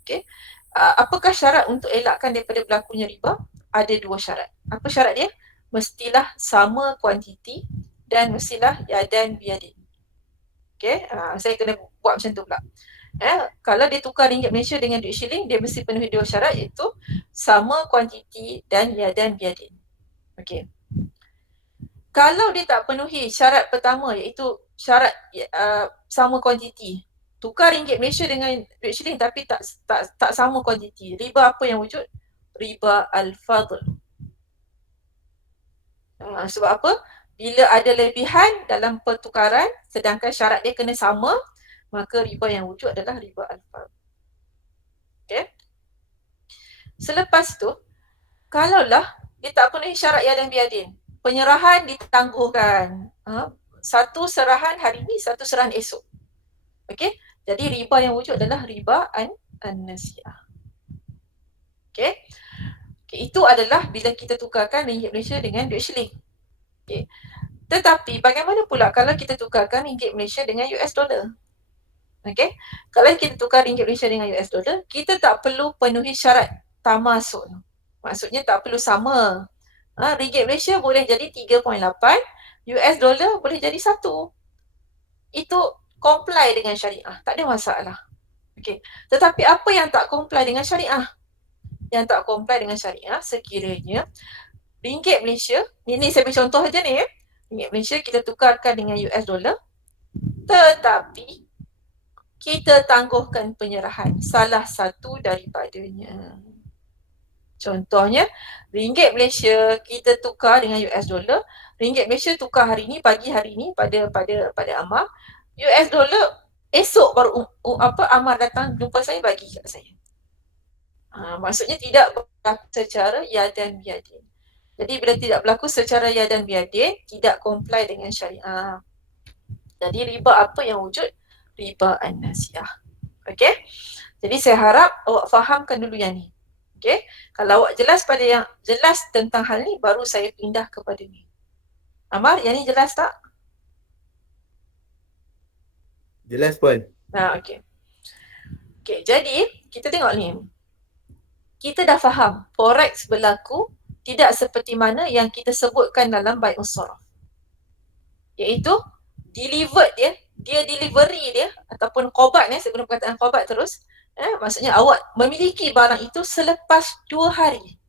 Okey. Apakah syarat untuk elakkan daripada berlakunya riba? Ada 2 syarat. Apa syarat dia? Mestilah sama kuantiti dan mestilah yadan biyadin. Okey, saya kena buat macam tu pula. Kalau dia tukar ringgit Malaysia dengan duit shilling, dia mesti penuhi 2 syarat, iaitu sama kuantiti dan yadan biyadin. Okey. Kalau dia tak penuhi syarat pertama, iaitu syarat sama kuantiti, tukar ringgit Malaysia dengan duit shilling tapi tak sama kuantiti, riba apa yang wujud? Riba al-fadl. Sebab apa? Bila ada lebihan dalam pertukaran sedangkan syarat dia kena sama, maka riba yang wujud adalah riba al-fadl. Okey. Selepas tu, kalaulah dia tak penuhi syarat yadan biyadin, penyerahan ditangguhkan. Satu serahan hari ni, satu serahan esok. Okey. Jadi riba yang wujud adalah riba an-nasi'ah. Okey. Itu adalah bila kita tukarkan ringgit Malaysia dengan duit shilling. Okay. Tetapi bagaimana pula kalau kita tukarkan ringgit Malaysia dengan US dollar? Okay. Kalau kita tukar ringgit Malaysia dengan US dollar, kita tak perlu penuhi syarat tamasuk. Maksudnya tak perlu sama. Ringgit Malaysia boleh jadi 3.8, US dollar boleh jadi 1. Itu comply dengan syariah, tak ada masalah. Okay. Tetapi apa yang tak comply dengan syariah? yang tak comply dengan syariah sekiranya ringgit Malaysia, ini saya beri contoh saja ni ya. Ringgit Malaysia kita tukarkan dengan US dollar, tetapi kita tangguhkan penyerahan salah satu daripadanya. Contohnya, ringgit Malaysia kita tukar dengan US dollar, ringgit Malaysia tukar hari ni, pagi hari ni pada Amar, US dollar esok baru Amar datang jumpa saya bagi kat saya. Maksudnya tidak berlaku secara yadan biadin. Jadi bila tidak berlaku secara yadan biadin, tidak comply dengan syariah. Jadi riba apa yang wujud? Riba an-nasiah. Okey? Jadi saya harap awak fahamkan dulu yang ni. Okey? Kalau awak jelas tentang hal ni, baru saya pindah kepada ni. Amar, yang ni jelas tak? Jelas pun. Okey. Okey, jadi kita tengok ni. Kita dah faham forex berlaku tidak seperti mana yang kita sebutkan dalam bai'us saraf. Iaitu delivered delivery dia ataupun qobat saya guna perkataan qobat terus. Maksudnya awak memiliki barang itu selepas 2 hari.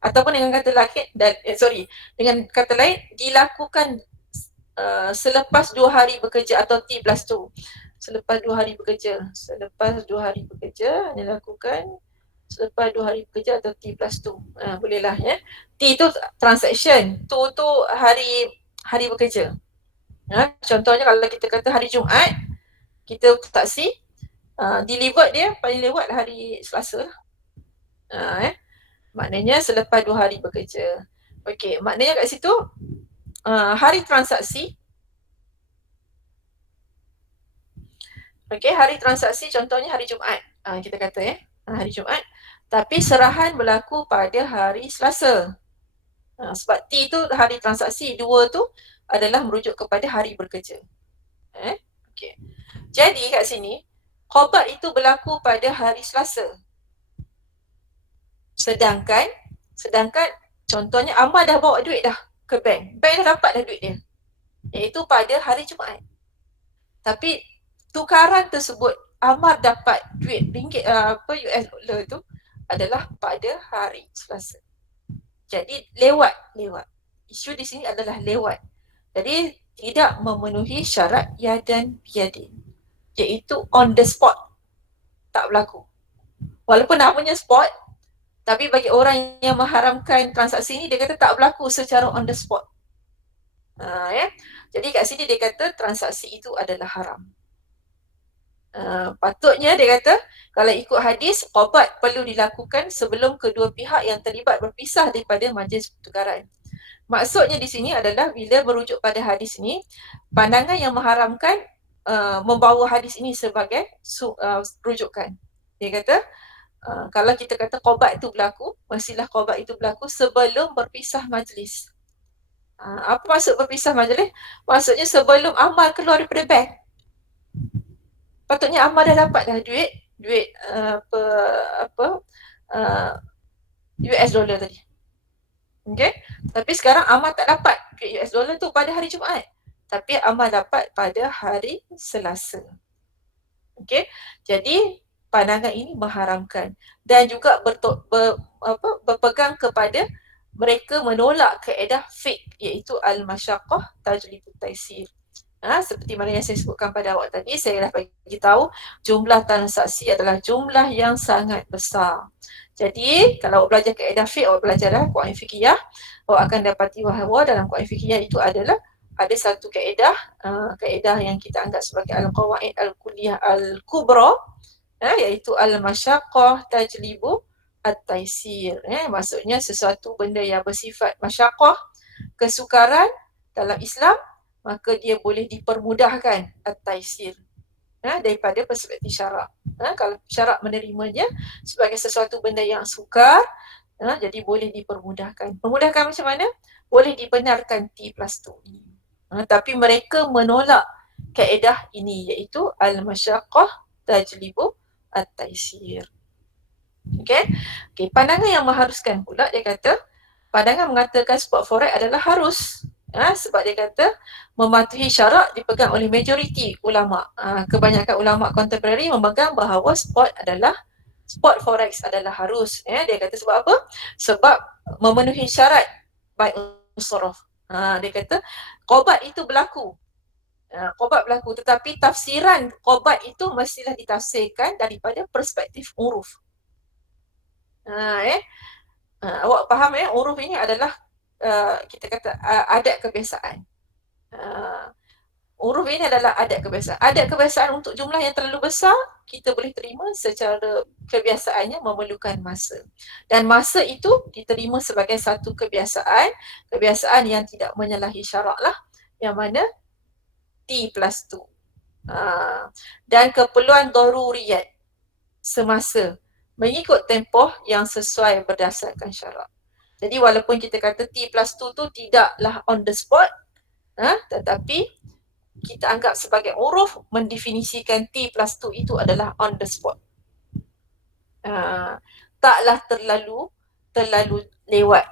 Ataupun dengan kata lain dilakukan selepas 2 hari bekerja atau T+2. Selepas 2 hari bekerja. Dilakukan selepas 2 hari bekerja atau T+2. Bolehlah ya. T tu transaction, 2 tu hari bekerja. Contohnya kalau kita kata hari Jumaat, kita taksi, delivered dia paling lewat hari Selasa lah. Maknanya selepas 2 hari bekerja. Okey, maknanya kat situ hari transaksi. Okey, hari transaksi contohnya hari Jumaat. Kita kata hari Jumaat. Tapi serahan berlaku pada hari Selasa. Sebab T tu hari transaksi, 2 tu adalah merujuk kepada hari bekerja. Okey. Jadi kat sini, khobar itu berlaku pada hari Selasa. Sedangkan contohnya Amar dah bawa duit dah ke bank. Bank dah dapat dah duit dia. Iaitu pada hari Jumaat. Tapi tukaran tersebut Amar dapat duit ringgit US dollar tu adalah pada hari Selasa. Jadi lewat. Isu di sini adalah lewat. Jadi tidak memenuhi syarat yadan biyadin. Iaitu on the spot. Tak berlaku. Walaupun namanya spot, tapi bagi orang yang mengharamkan transaksi ni, dia kata tak berlaku secara on the spot. Jadi kat sini dia kata transaksi itu adalah haram. Patutnya dia kata kalau ikut hadis, qobat perlu dilakukan sebelum kedua pihak yang terlibat berpisah daripada majlis pertukaran. Maksudnya di sini adalah bila merujuk pada hadis ini, pandangan yang mengharamkan membawa hadis ini sebagai rujukan. Dia kata kalau kita kata qobat itu berlaku, mestilah qobat itu berlaku sebelum berpisah majlis. Apa maksud berpisah majlis? Maksudnya sebelum Amar keluar daripada bank. Patutnya Amar dah dapat dah duit US dollar tadi. Okay? Tapi sekarang Amar tak dapat duit US dollar tu pada hari Jumaat. Tapi Amar dapat pada hari Selasa. Okay? Jadi pandangan ini mengharamkan dan juga berpegang kepada mereka menolak kaedah fiqh iaitu al-masyaqqah tajlibut taysir. Seperti mana yang saya sebutkan pada awak tadi, saya dah bagi tahu jumlah transaksi adalah jumlah yang sangat besar. Jadi kalau awak belajar kaedah fiqh, awak belajar qawaid fiqhiyah, awak akan dapati bahawa dalam qawaid fiqhiyah itu adalah ada satu kaedah yang kita anggap sebagai al-qawaid al-kulliyah al-kubra, iaitu al-masyaqqah tajlibu at-taysir. Maksudnya sesuatu benda yang bersifat masyaqqah, kesukaran dalam Islam, maka dia boleh dipermudahkan at-taysir daripada perspektif syarak. Kalau syarak menerimanya sebagai sesuatu benda yang sukar, jadi boleh dipermudahkan. Permudahkan macam mana? Boleh dibenarkan T+2 ini. Tapi mereka menolak kaedah ini iaitu al-masyaqqah tajlibu at-taysir. Okay, pandangan yang mengharuskan pula, dia kata pandangan mengatakan spot forex adalah harus. Sebab dia kata mematuhi syarak dipegang oleh majoriti ulama. Kebanyakan ulama kontemporari memegang bahawa spot adalah spot forex adalah harus. Dia kata sebab apa? Sebab memenuhi syarat bai'us sorof. Dia kata qobat itu berlaku. Qobat berlaku, tetapi tafsiran qobat itu mestilah ditafsirkan daripada perspektif uruf. Awak faham uruf ini adalah kita kata adat kebiasaan. Uruf ini adalah adat kebiasaan. Adat kebiasaan untuk jumlah yang terlalu besar kita boleh terima secara kebiasaannya memerlukan masa. Dan masa itu diterima sebagai satu kebiasaan yang tidak menyalahi syarak lah, yang mana T+2. Dan keperluan daruriyat semasa mengikut tempoh yang sesuai berdasarkan syarak. Jadi walaupun kita kata T+2 tu tidaklah on the spot, tetapi kita anggap sebagai uruf mendefinisikan T+2 itu adalah on the spot. Taklah terlalu lewat.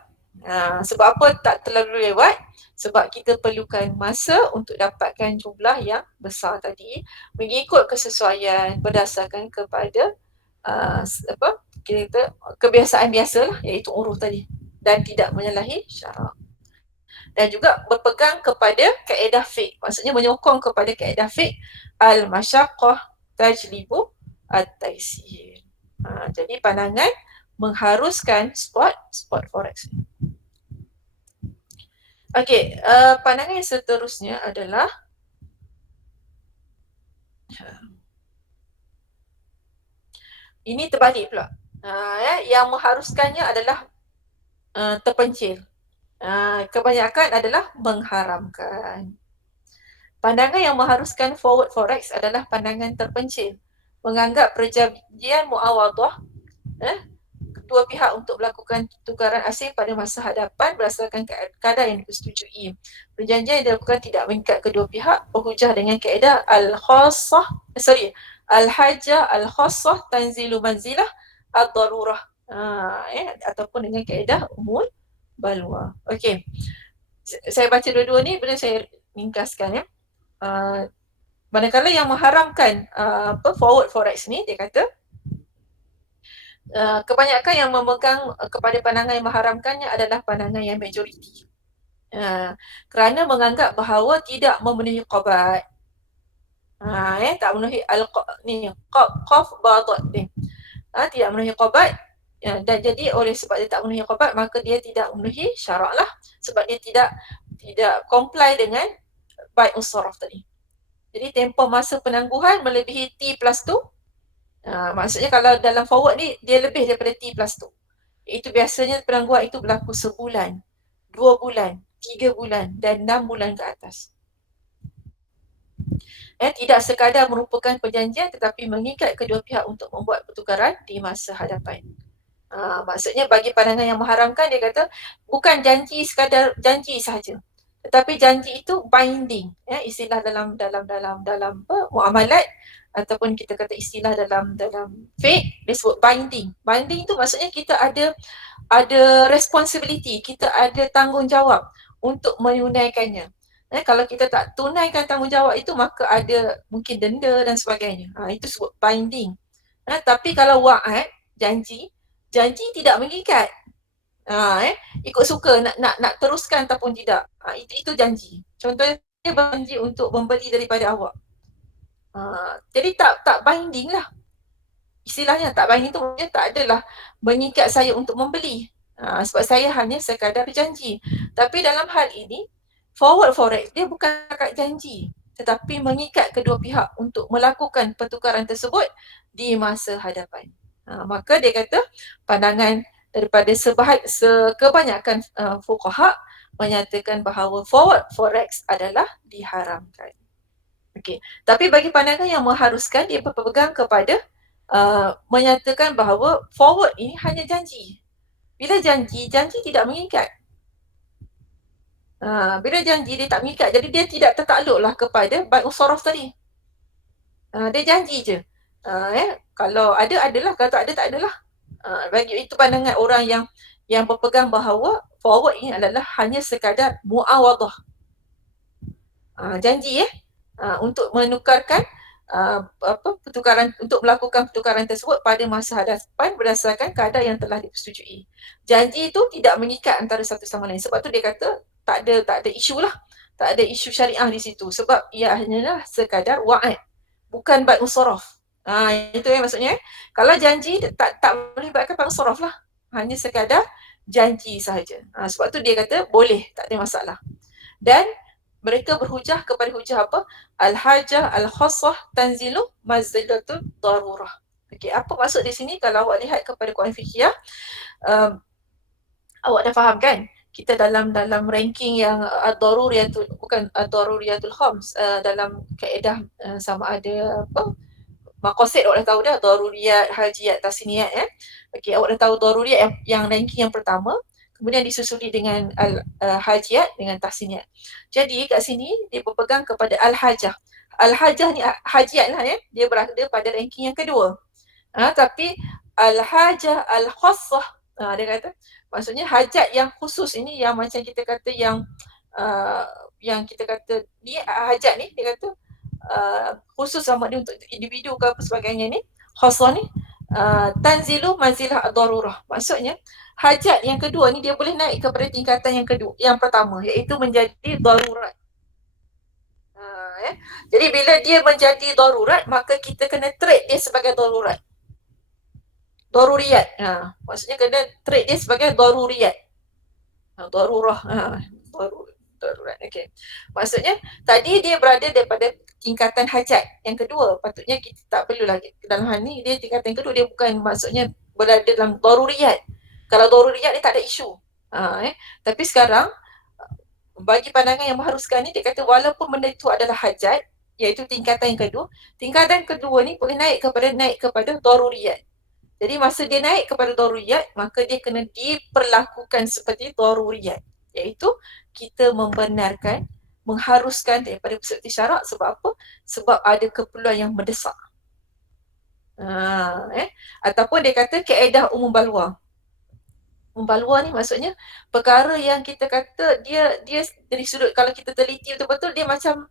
Sebab apa tak terlalu lewat? Sebab kita perlukan masa untuk dapatkan jumlah yang besar tadi mengikut kesesuaian berdasarkan kepada kebiasaan biasalah, iaitu uruf tadi, dan tidak menyalahi syarak. Dan juga berpegang kepada kaedah fiqh, maksudnya menyokong kepada kaedah fiqh al-masyaqqah tajlibu at-taysir. Jadi pandangan mengharuskan spot forex. Okey, pandangan yang seterusnya adalah ini terbalik pula. Yang mengharuskannya adalah terpencil. Kebanyakan adalah mengharamkan. Pandangan yang mengharuskan forward forex adalah pandangan terpencil. Menganggap perjanjian muawadah kedua pihak untuk melakukan tukaran asing pada masa hadapan berdasarkan kadar yang dipersetujui. Perjanjian yang dilakukan tidak mengikat kedua pihak berhujah dengan kaedah al-hajah al-khassah tanzilu manzilah ad-darurah, ataupun dengan kaedah umul balwa. Okey. Saya baca dua-dua ni, boleh saya ringkaskan manakala yang mengharamkan forward forex ni, dia kata kebanyakan yang memegang kepada pandangan yang mengharamkannya adalah pandangan yang majoriti. Kerana menganggap bahawa tidak memenuhi qabat. Tak memenuhi qaf badat ni. Tidak memenuhi qabat, dan jadi oleh sebab dia tak memenuhi qabat, maka dia tidak memenuhi syarak lah, sebab dia tidak comply dengan bai'us sorof tadi. Jadi tempoh masa penangguhan melebihi T+2. Maksudnya kalau dalam forward ni dia lebih daripada T+2. Itu biasanya penangguhan itu berlaku sebulan, 2 bulan, 3 bulan dan 6 bulan ke atas. Tidak sekadar merupakan perjanjian tetapi mengikat kedua pihak untuk membuat pertukaran di masa hadapan. Maksudnya bagi pandangan yang mengharamkan, dia kata bukan janji sekadar janji sahaja, tetapi janji itu binding. Istilah dalam muamalat ataupun kita kata istilah dalam fiqh disebut binding. Binding tu maksudnya kita ada responsibility, kita ada tanggungjawab untuk menunaikannya. Kalau kita tak tunaikan tanggungjawab itu, maka ada mungkin denda dan sebagainya. Itu sebut binding. Tapi kalau wa'ad, janji tidak mengikat. Ikut suka nak teruskan ataupun tidak. Itu janji. Contohnya janji untuk membeli daripada awak. Jadi tak binding lah. Istilahnya tak binding tu maksudnya tak adalah mengikat saya untuk membeli. Sebab saya hanya sekadar janji. Tapi dalam hal ini, forward forex dia bukan kat janji, tetapi mengikat kedua pihak untuk melakukan pertukaran tersebut di masa hadapan. Maka dia kata pandangan daripada kebanyakan fuqaha menyatakan bahawa forward forex adalah diharamkan. Okey, tapi bagi pandangan yang mengharuskan, dia berpegang kepada menyatakan bahawa forward ini hanya janji. Bila janji tidak mengikat. Bila janji dia tak mengikat, jadi dia tidak tertakluklah kepada bai'us sorof tadi. Dia janji je. Kalau adalah, kalau tak adalah. Bagi itu pandangan orang yang berpegang bahawa forward ini adalah hanya sekadar muawadah. Janji untuk menukarkan pertukaran untuk melakukan pertukaran tersebut pada masa hadapan berdasarkan kadar yang telah dipersetujui. Janji itu tidak mengikat antara satu sama lain. Sebab tu dia kata tak ada isu lah. Tak ada isu syariah di situ sebab ia hanyalah sekadar wa'ad, bukan bad musarraf. Itu maksudnya. Kalau janji tak melibatkan bad musarraf lah. Hanya sekadar janji sahaja. Sebab tu dia kata boleh, tak ada masalah. Dan mereka berhujah kepada hujah apa? Al-hajah al-khassah tanzilu manzilatul darurah. Okey, apa maksud di sini kalau awak lihat kepada Quran Fiqhiyah, awak dah faham kan? Kita dalam ranking yang ad-daruriyatul, bukan ad-daruriyatul khams, dalam kaedah sama ada apa? Maqasid awak dah tahu dah, daruriyat, hajiyat, tasniyat Okey, awak dah tahu daruriyat yang ranking yang pertama, kemudian disusuli dengan hajiyat dengan tahsiniyat. Jadi kat sini dia berpegang kepada al-hajah. Al-hajah ni hajiyat lah dia berada pada ranking yang kedua. Tapi al-hajah al-khassah, dia kata maksudnya hajat yang khusus ini yang macam kita kata yang kita kata ni hajat ni dia kata khusus sama dia untuk individu ke apa sebagainya ni, khassah ni tanzilu manzilah ad-darurah. Maksudnya hajat yang kedua ni dia boleh naik kepada tingkatan yang kedua, yang pertama, iaitu menjadi darurat. Jadi bila dia menjadi darurat, maka kita kena treat dia sebagai darurat. Daruriyat. Maksudnya kena treat dia sebagai daruriyat. Darurah. Darurat. Okey. Maksudnya tadi dia berada daripada tingkatan hajat yang kedua. Patutnya kita tak perlu lagi. Dalam hal ni dia tingkatan kedua, dia bukan maksudnya berada dalam daruriyat. Kalau daruriyat ni tak ada isu. Tapi sekarang bagi pandangan yang mengharuskan ni, dia kata walaupun benda itu adalah hajat, iaitu tingkatan yang kedua ni boleh naik kepada daruriyat. Jadi masa dia naik kepada daruriyat, maka dia kena diperlakukan seperti daruriyat, iaitu kita membenarkan, mengharuskan daripada peserta syarak. Sebab apa? Sebab ada keperluan yang mendesak. Ataupun dia kata kaedah umum balwa. Balwa ni maksudnya perkara yang kita kata dia dari sudut, kalau kita teliti betul-betul, dia macam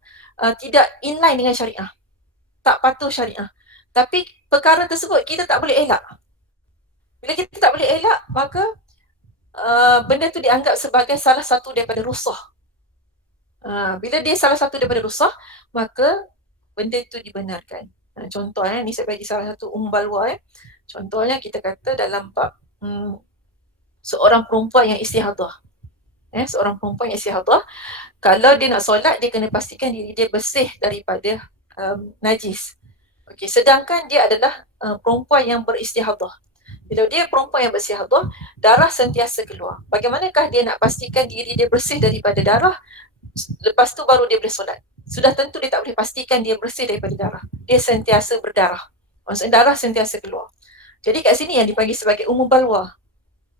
tidak inline dengan syariah, tak patuh syariah. Tapi perkara tersebut kita tak boleh elak. Bila kita tak boleh elak, maka benda tu dianggap sebagai salah satu daripada rusah. Bila dia salah satu daripada rusah, maka benda tu dibenarkan. Contoh ni saya bagi salah satu balwa. Contohnya kita kata dalam bab seorang perempuan yang istihadah. Seorang perempuan yang istihadah, kalau dia nak solat, dia kena pastikan diri dia bersih daripada najis. Okey, sedangkan dia adalah perempuan yang beristihadah. Bila dia perempuan yang beristihadah, darah sentiasa keluar. Bagaimanakah dia nak pastikan diri dia bersih daripada darah? Lepas tu baru dia boleh solat. Sudah tentu dia tak boleh pastikan dia bersih daripada darah. Dia sentiasa berdarah. Maksudnya darah sentiasa keluar. Jadi kat sini yang dipanggil sebagai umum balwa.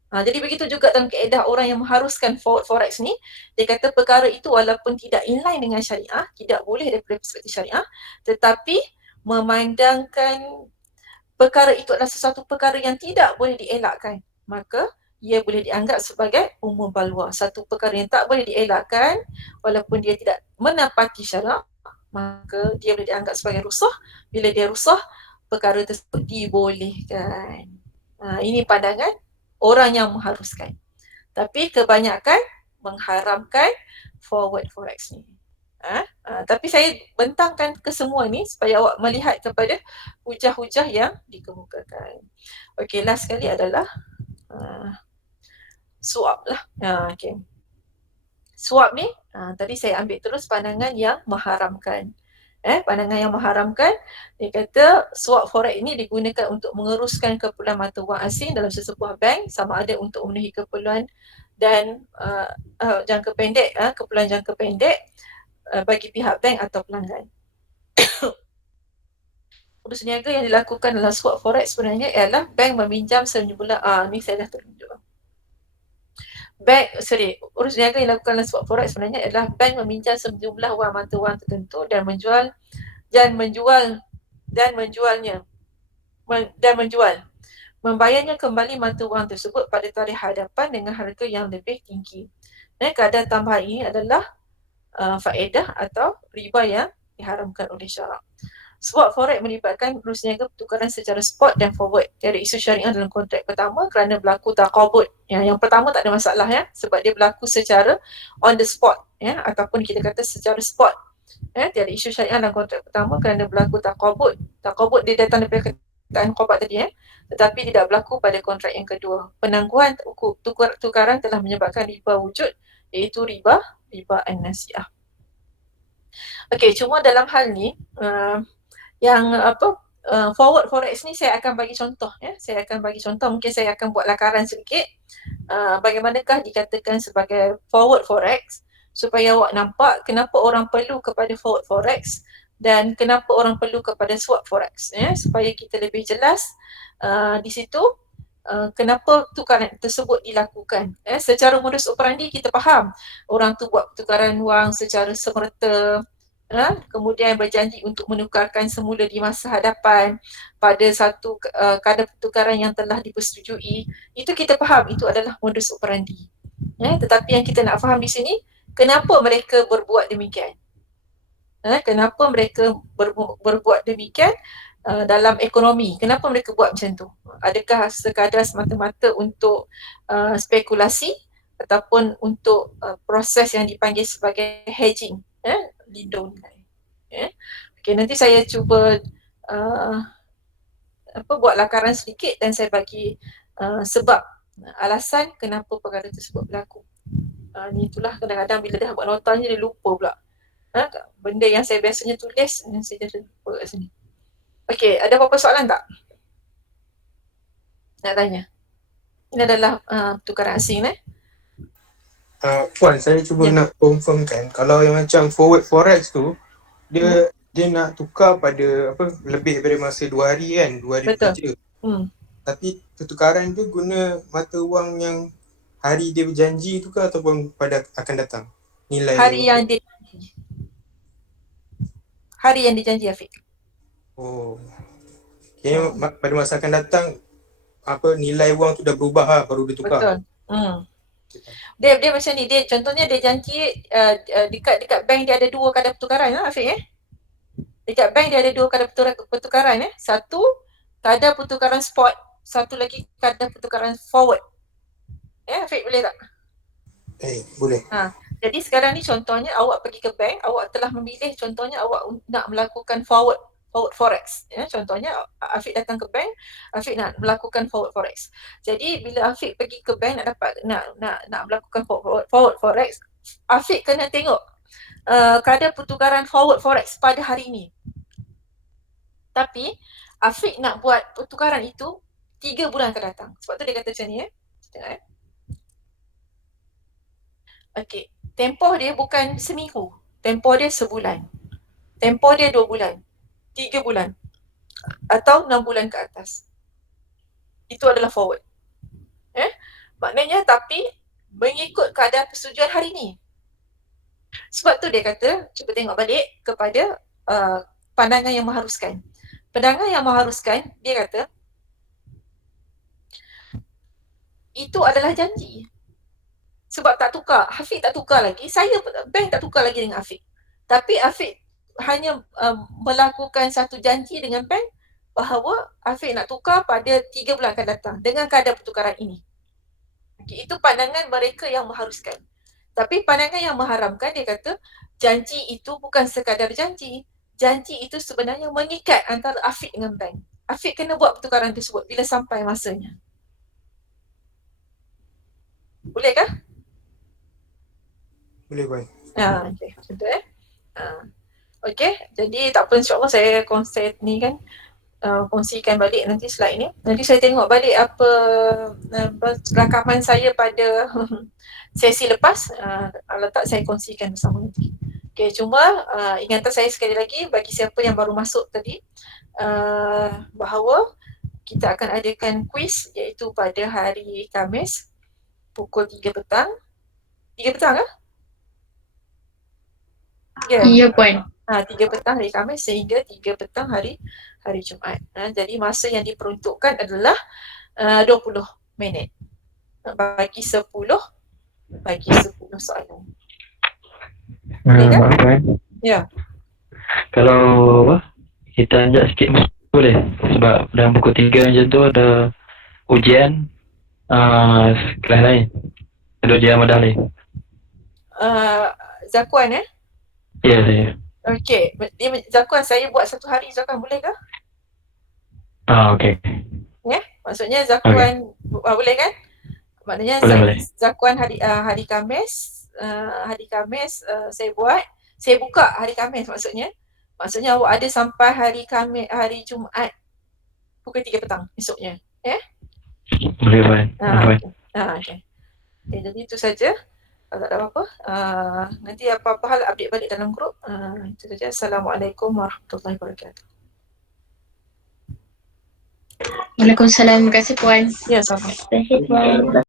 Jadi begitu juga dalam kaedah orang yang mengharuskan forward forex ni, dia kata perkara itu walaupun tidak inline dengan syariah, tidak boleh daripada perspektif syariah, tetapi memandangkan perkara itu adalah sesuatu perkara yang tidak boleh dielakkan, maka ia boleh dianggap sebagai umum balwa. Satu perkara yang tak boleh dielakkan walaupun dia tidak menepati syarak, maka dia boleh dianggap sebagai rusah. Bila dia rusah, perkara tersebut dibolehkan. Ini pandangan orang yang mengharuskan. Tapi kebanyakan mengharamkan forward forex ni. Tapi saya bentangkan ke semua ni supaya awak melihat kepada hujah-hujah yang dikemukakan. Okey, last sekali adalah suap lah. Okay. Suap ni, tadi saya ambil terus pandangan yang mengharamkan. Pandangan yang mengharamkan, dia kata suap forex ini digunakan untuk mengeruskan keperluan mata wang asing dalam sesebuah bank, sama ada untuk memenuhi keperluan dan jangka pendek, keperluan jangka pendek bagi pihak bank atau pelanggan. Urus niaga yang dilakukan dalam suap forex sebenarnya ialah bank meminjam sejumlah, ni saya dah tunjuk. Urus niaga yang dilakukan dalam suap forex sebenarnya adalah bank meminjam sejumlah wang mata wang tertentu dan membayarnya kembali mata wang tersebut pada tarikh hadapan dengan harga yang lebih tinggi. Dan kadar tambahan ini adalah faedah atau riba yang diharamkan oleh syarak. Swap forex melibatkan berniaga pertukaran secara spot dan forward. Tiada isu syariah dalam kontrak pertama kerana berlaku taqabud. Yang pertama tak ada masalah ya, sebab dia berlaku secara on the spot ya, ataupun kita kata secara spot. Tiada isu syariah dalam kontrak pertama kerana berlaku taqabud. Taqabud dia datang daripada kataan qabat tadi tetapi tidak berlaku pada kontrak yang kedua. Penangguhan tukaran telah menyebabkan riba wujud, iaitu riba an-nasi'ah. Okey, cuma dalam hal ni forward forex ni saya akan bagi contoh ya. Saya akan bagi contoh, mungkin saya akan buat lakaran sedikit. Bagaimanakah dikatakan sebagai forward forex supaya awak nampak kenapa orang perlu kepada forward forex dan kenapa orang perlu kepada swap forex ya, supaya kita lebih jelas di situ kenapa tukaran tersebut dilakukan. Secara modus operandi kita faham orang tu buat pertukaran wang secara semerta, kemudian berjanji untuk menukarkan semula di masa hadapan pada satu kadar pertukaran yang telah dipersetujui. Itu kita faham, itu adalah modus operandi. Tetapi yang kita nak faham di sini, kenapa mereka berbuat demikian? Kenapa mereka berbuat demikian dalam ekonomi? Kenapa mereka buat macam tu? Adakah sekadar semata-mata untuk spekulasi ataupun untuk proses yang dipanggil sebagai hedging, lindung nilai? Okay, nanti saya cuba buat lakaran sedikit dan saya bagi sebab alasan kenapa perkara tersebut berlaku. Ni itulah kadang-kadang bila dah buat nota ni dia lupa pula. Benda yang saya biasanya tulis saya dah lupa kat sini. Okey, ada apa-apa soalan tak? Nak tanya. Ini adalah pertukaran asing Puan, saya cuba nak confirmkan kalau yang macam forward forex tu dia nak tukar pada lebih daripada masa 2 hari kan, 2 hari bekerja. Tapi pertukaran tu guna mata wang yang hari dia berjanji tu ke ataupun pada akan datang? Nilai hari yang dia janji. Hari yang dijanji Afiq. Oh. Kayaknya pada masa akan datang nilai wang tu dah berubah baru dia tukar. Betul. Dia macam ni, dia contohnya dia janji dekat bank dia ada 2 kadar pertukaran Afiq Dekat bank dia ada 2 kadar pertukaran Satu kadar pertukaran spot, satu lagi kadar pertukaran forward. Afiq boleh tak? Boleh. Jadi sekarang ni contohnya awak pergi ke bank, awak telah memilih contohnya awak nak melakukan forward forex. Contohnya Afiq datang ke bank, Afiq nak melakukan forward forex. Jadi bila Afiq pergi ke bank nak melakukan forward forex, Afiq kena tengok kadar pertukaran forward forex pada hari ini. Tapi Afiq nak buat pertukaran itu 3 bulan akan datang. Sebab tu dia kata macam ni Tengok Okey, tempoh dia bukan seminggu, tempoh dia sebulan, tempoh dia 2 bulan, 3 bulan atau 6 bulan ke atas. Itu adalah forward. Maknanya tapi mengikut kadar persetujuan hari ni. Sebab tu dia kata, cuba tengok balik kepada pandangan yang mengharuskan. Pandangan yang mengharuskan, dia kata itu adalah janji. Sebab tak tukar, Afiq tak tukar lagi, bank tak tukar lagi dengan Afiq. Tapi Afiq hanya melakukan satu janji dengan bank bahawa Afiq nak tukar pada 3 bulan akan datang dengan kadar pertukaran ini. Okay, itu pandangan mereka yang mengharuskan. Tapi pandangan yang mengharamkan, dia kata janji itu bukan sekadar janji. Janji itu sebenarnya mengikat antara Afiq dengan bank. Afiq kena buat pertukaran tersebut bila sampai masanya. Bolehkah? Boleh Puan. Okey, betul Okey, jadi tak apa, insyaAllah saya kongsikan balik nanti slide ni. Nanti saya tengok balik apa rakaman saya pada sesi lepas. Kalau tak saya kongsikan bersama nanti. Okey, cuma ingatan saya sekali lagi bagi siapa yang baru masuk tadi bahawa kita akan adakan kuis iaitu pada hari Khamis pukul 3 petang. 3 petang ke? Ya Puan. 3 petang hari Khamis sehingga 3 petang hari Jumaat. Jadi masa yang diperuntukkan adalah 20 minit. Bagi 10 soalan. Maaf kan? Ya. Kalau kita anjak sikit boleh? Sebab dalam pukul 3 macam tu ada ujian kelas lain. Ada ujian madah lain. Zakuan Ya, saya. Okey, Zakuan saya buat satu hari Zakuan boleh ke? Okey. Maksudnya Zakuan boleh kan? Maknanya Boleh. Zakuan hari Khamis, saya buat, saya buka hari Khamis maksudnya. Maksudnya awak ada sampai hari Jumaat pukul 3 petang esoknya. Boleh, Puan. Okay. Jadi itu saja. Kalau tak ada apa-apa, nanti apa-apa hal update balik dalam grup. Itu saja. Assalamualaikum warahmatullahi wabarakatuh. Waalaikumsalam. Terima kasih Puan. Ya, sama. Terima kasih, Puan.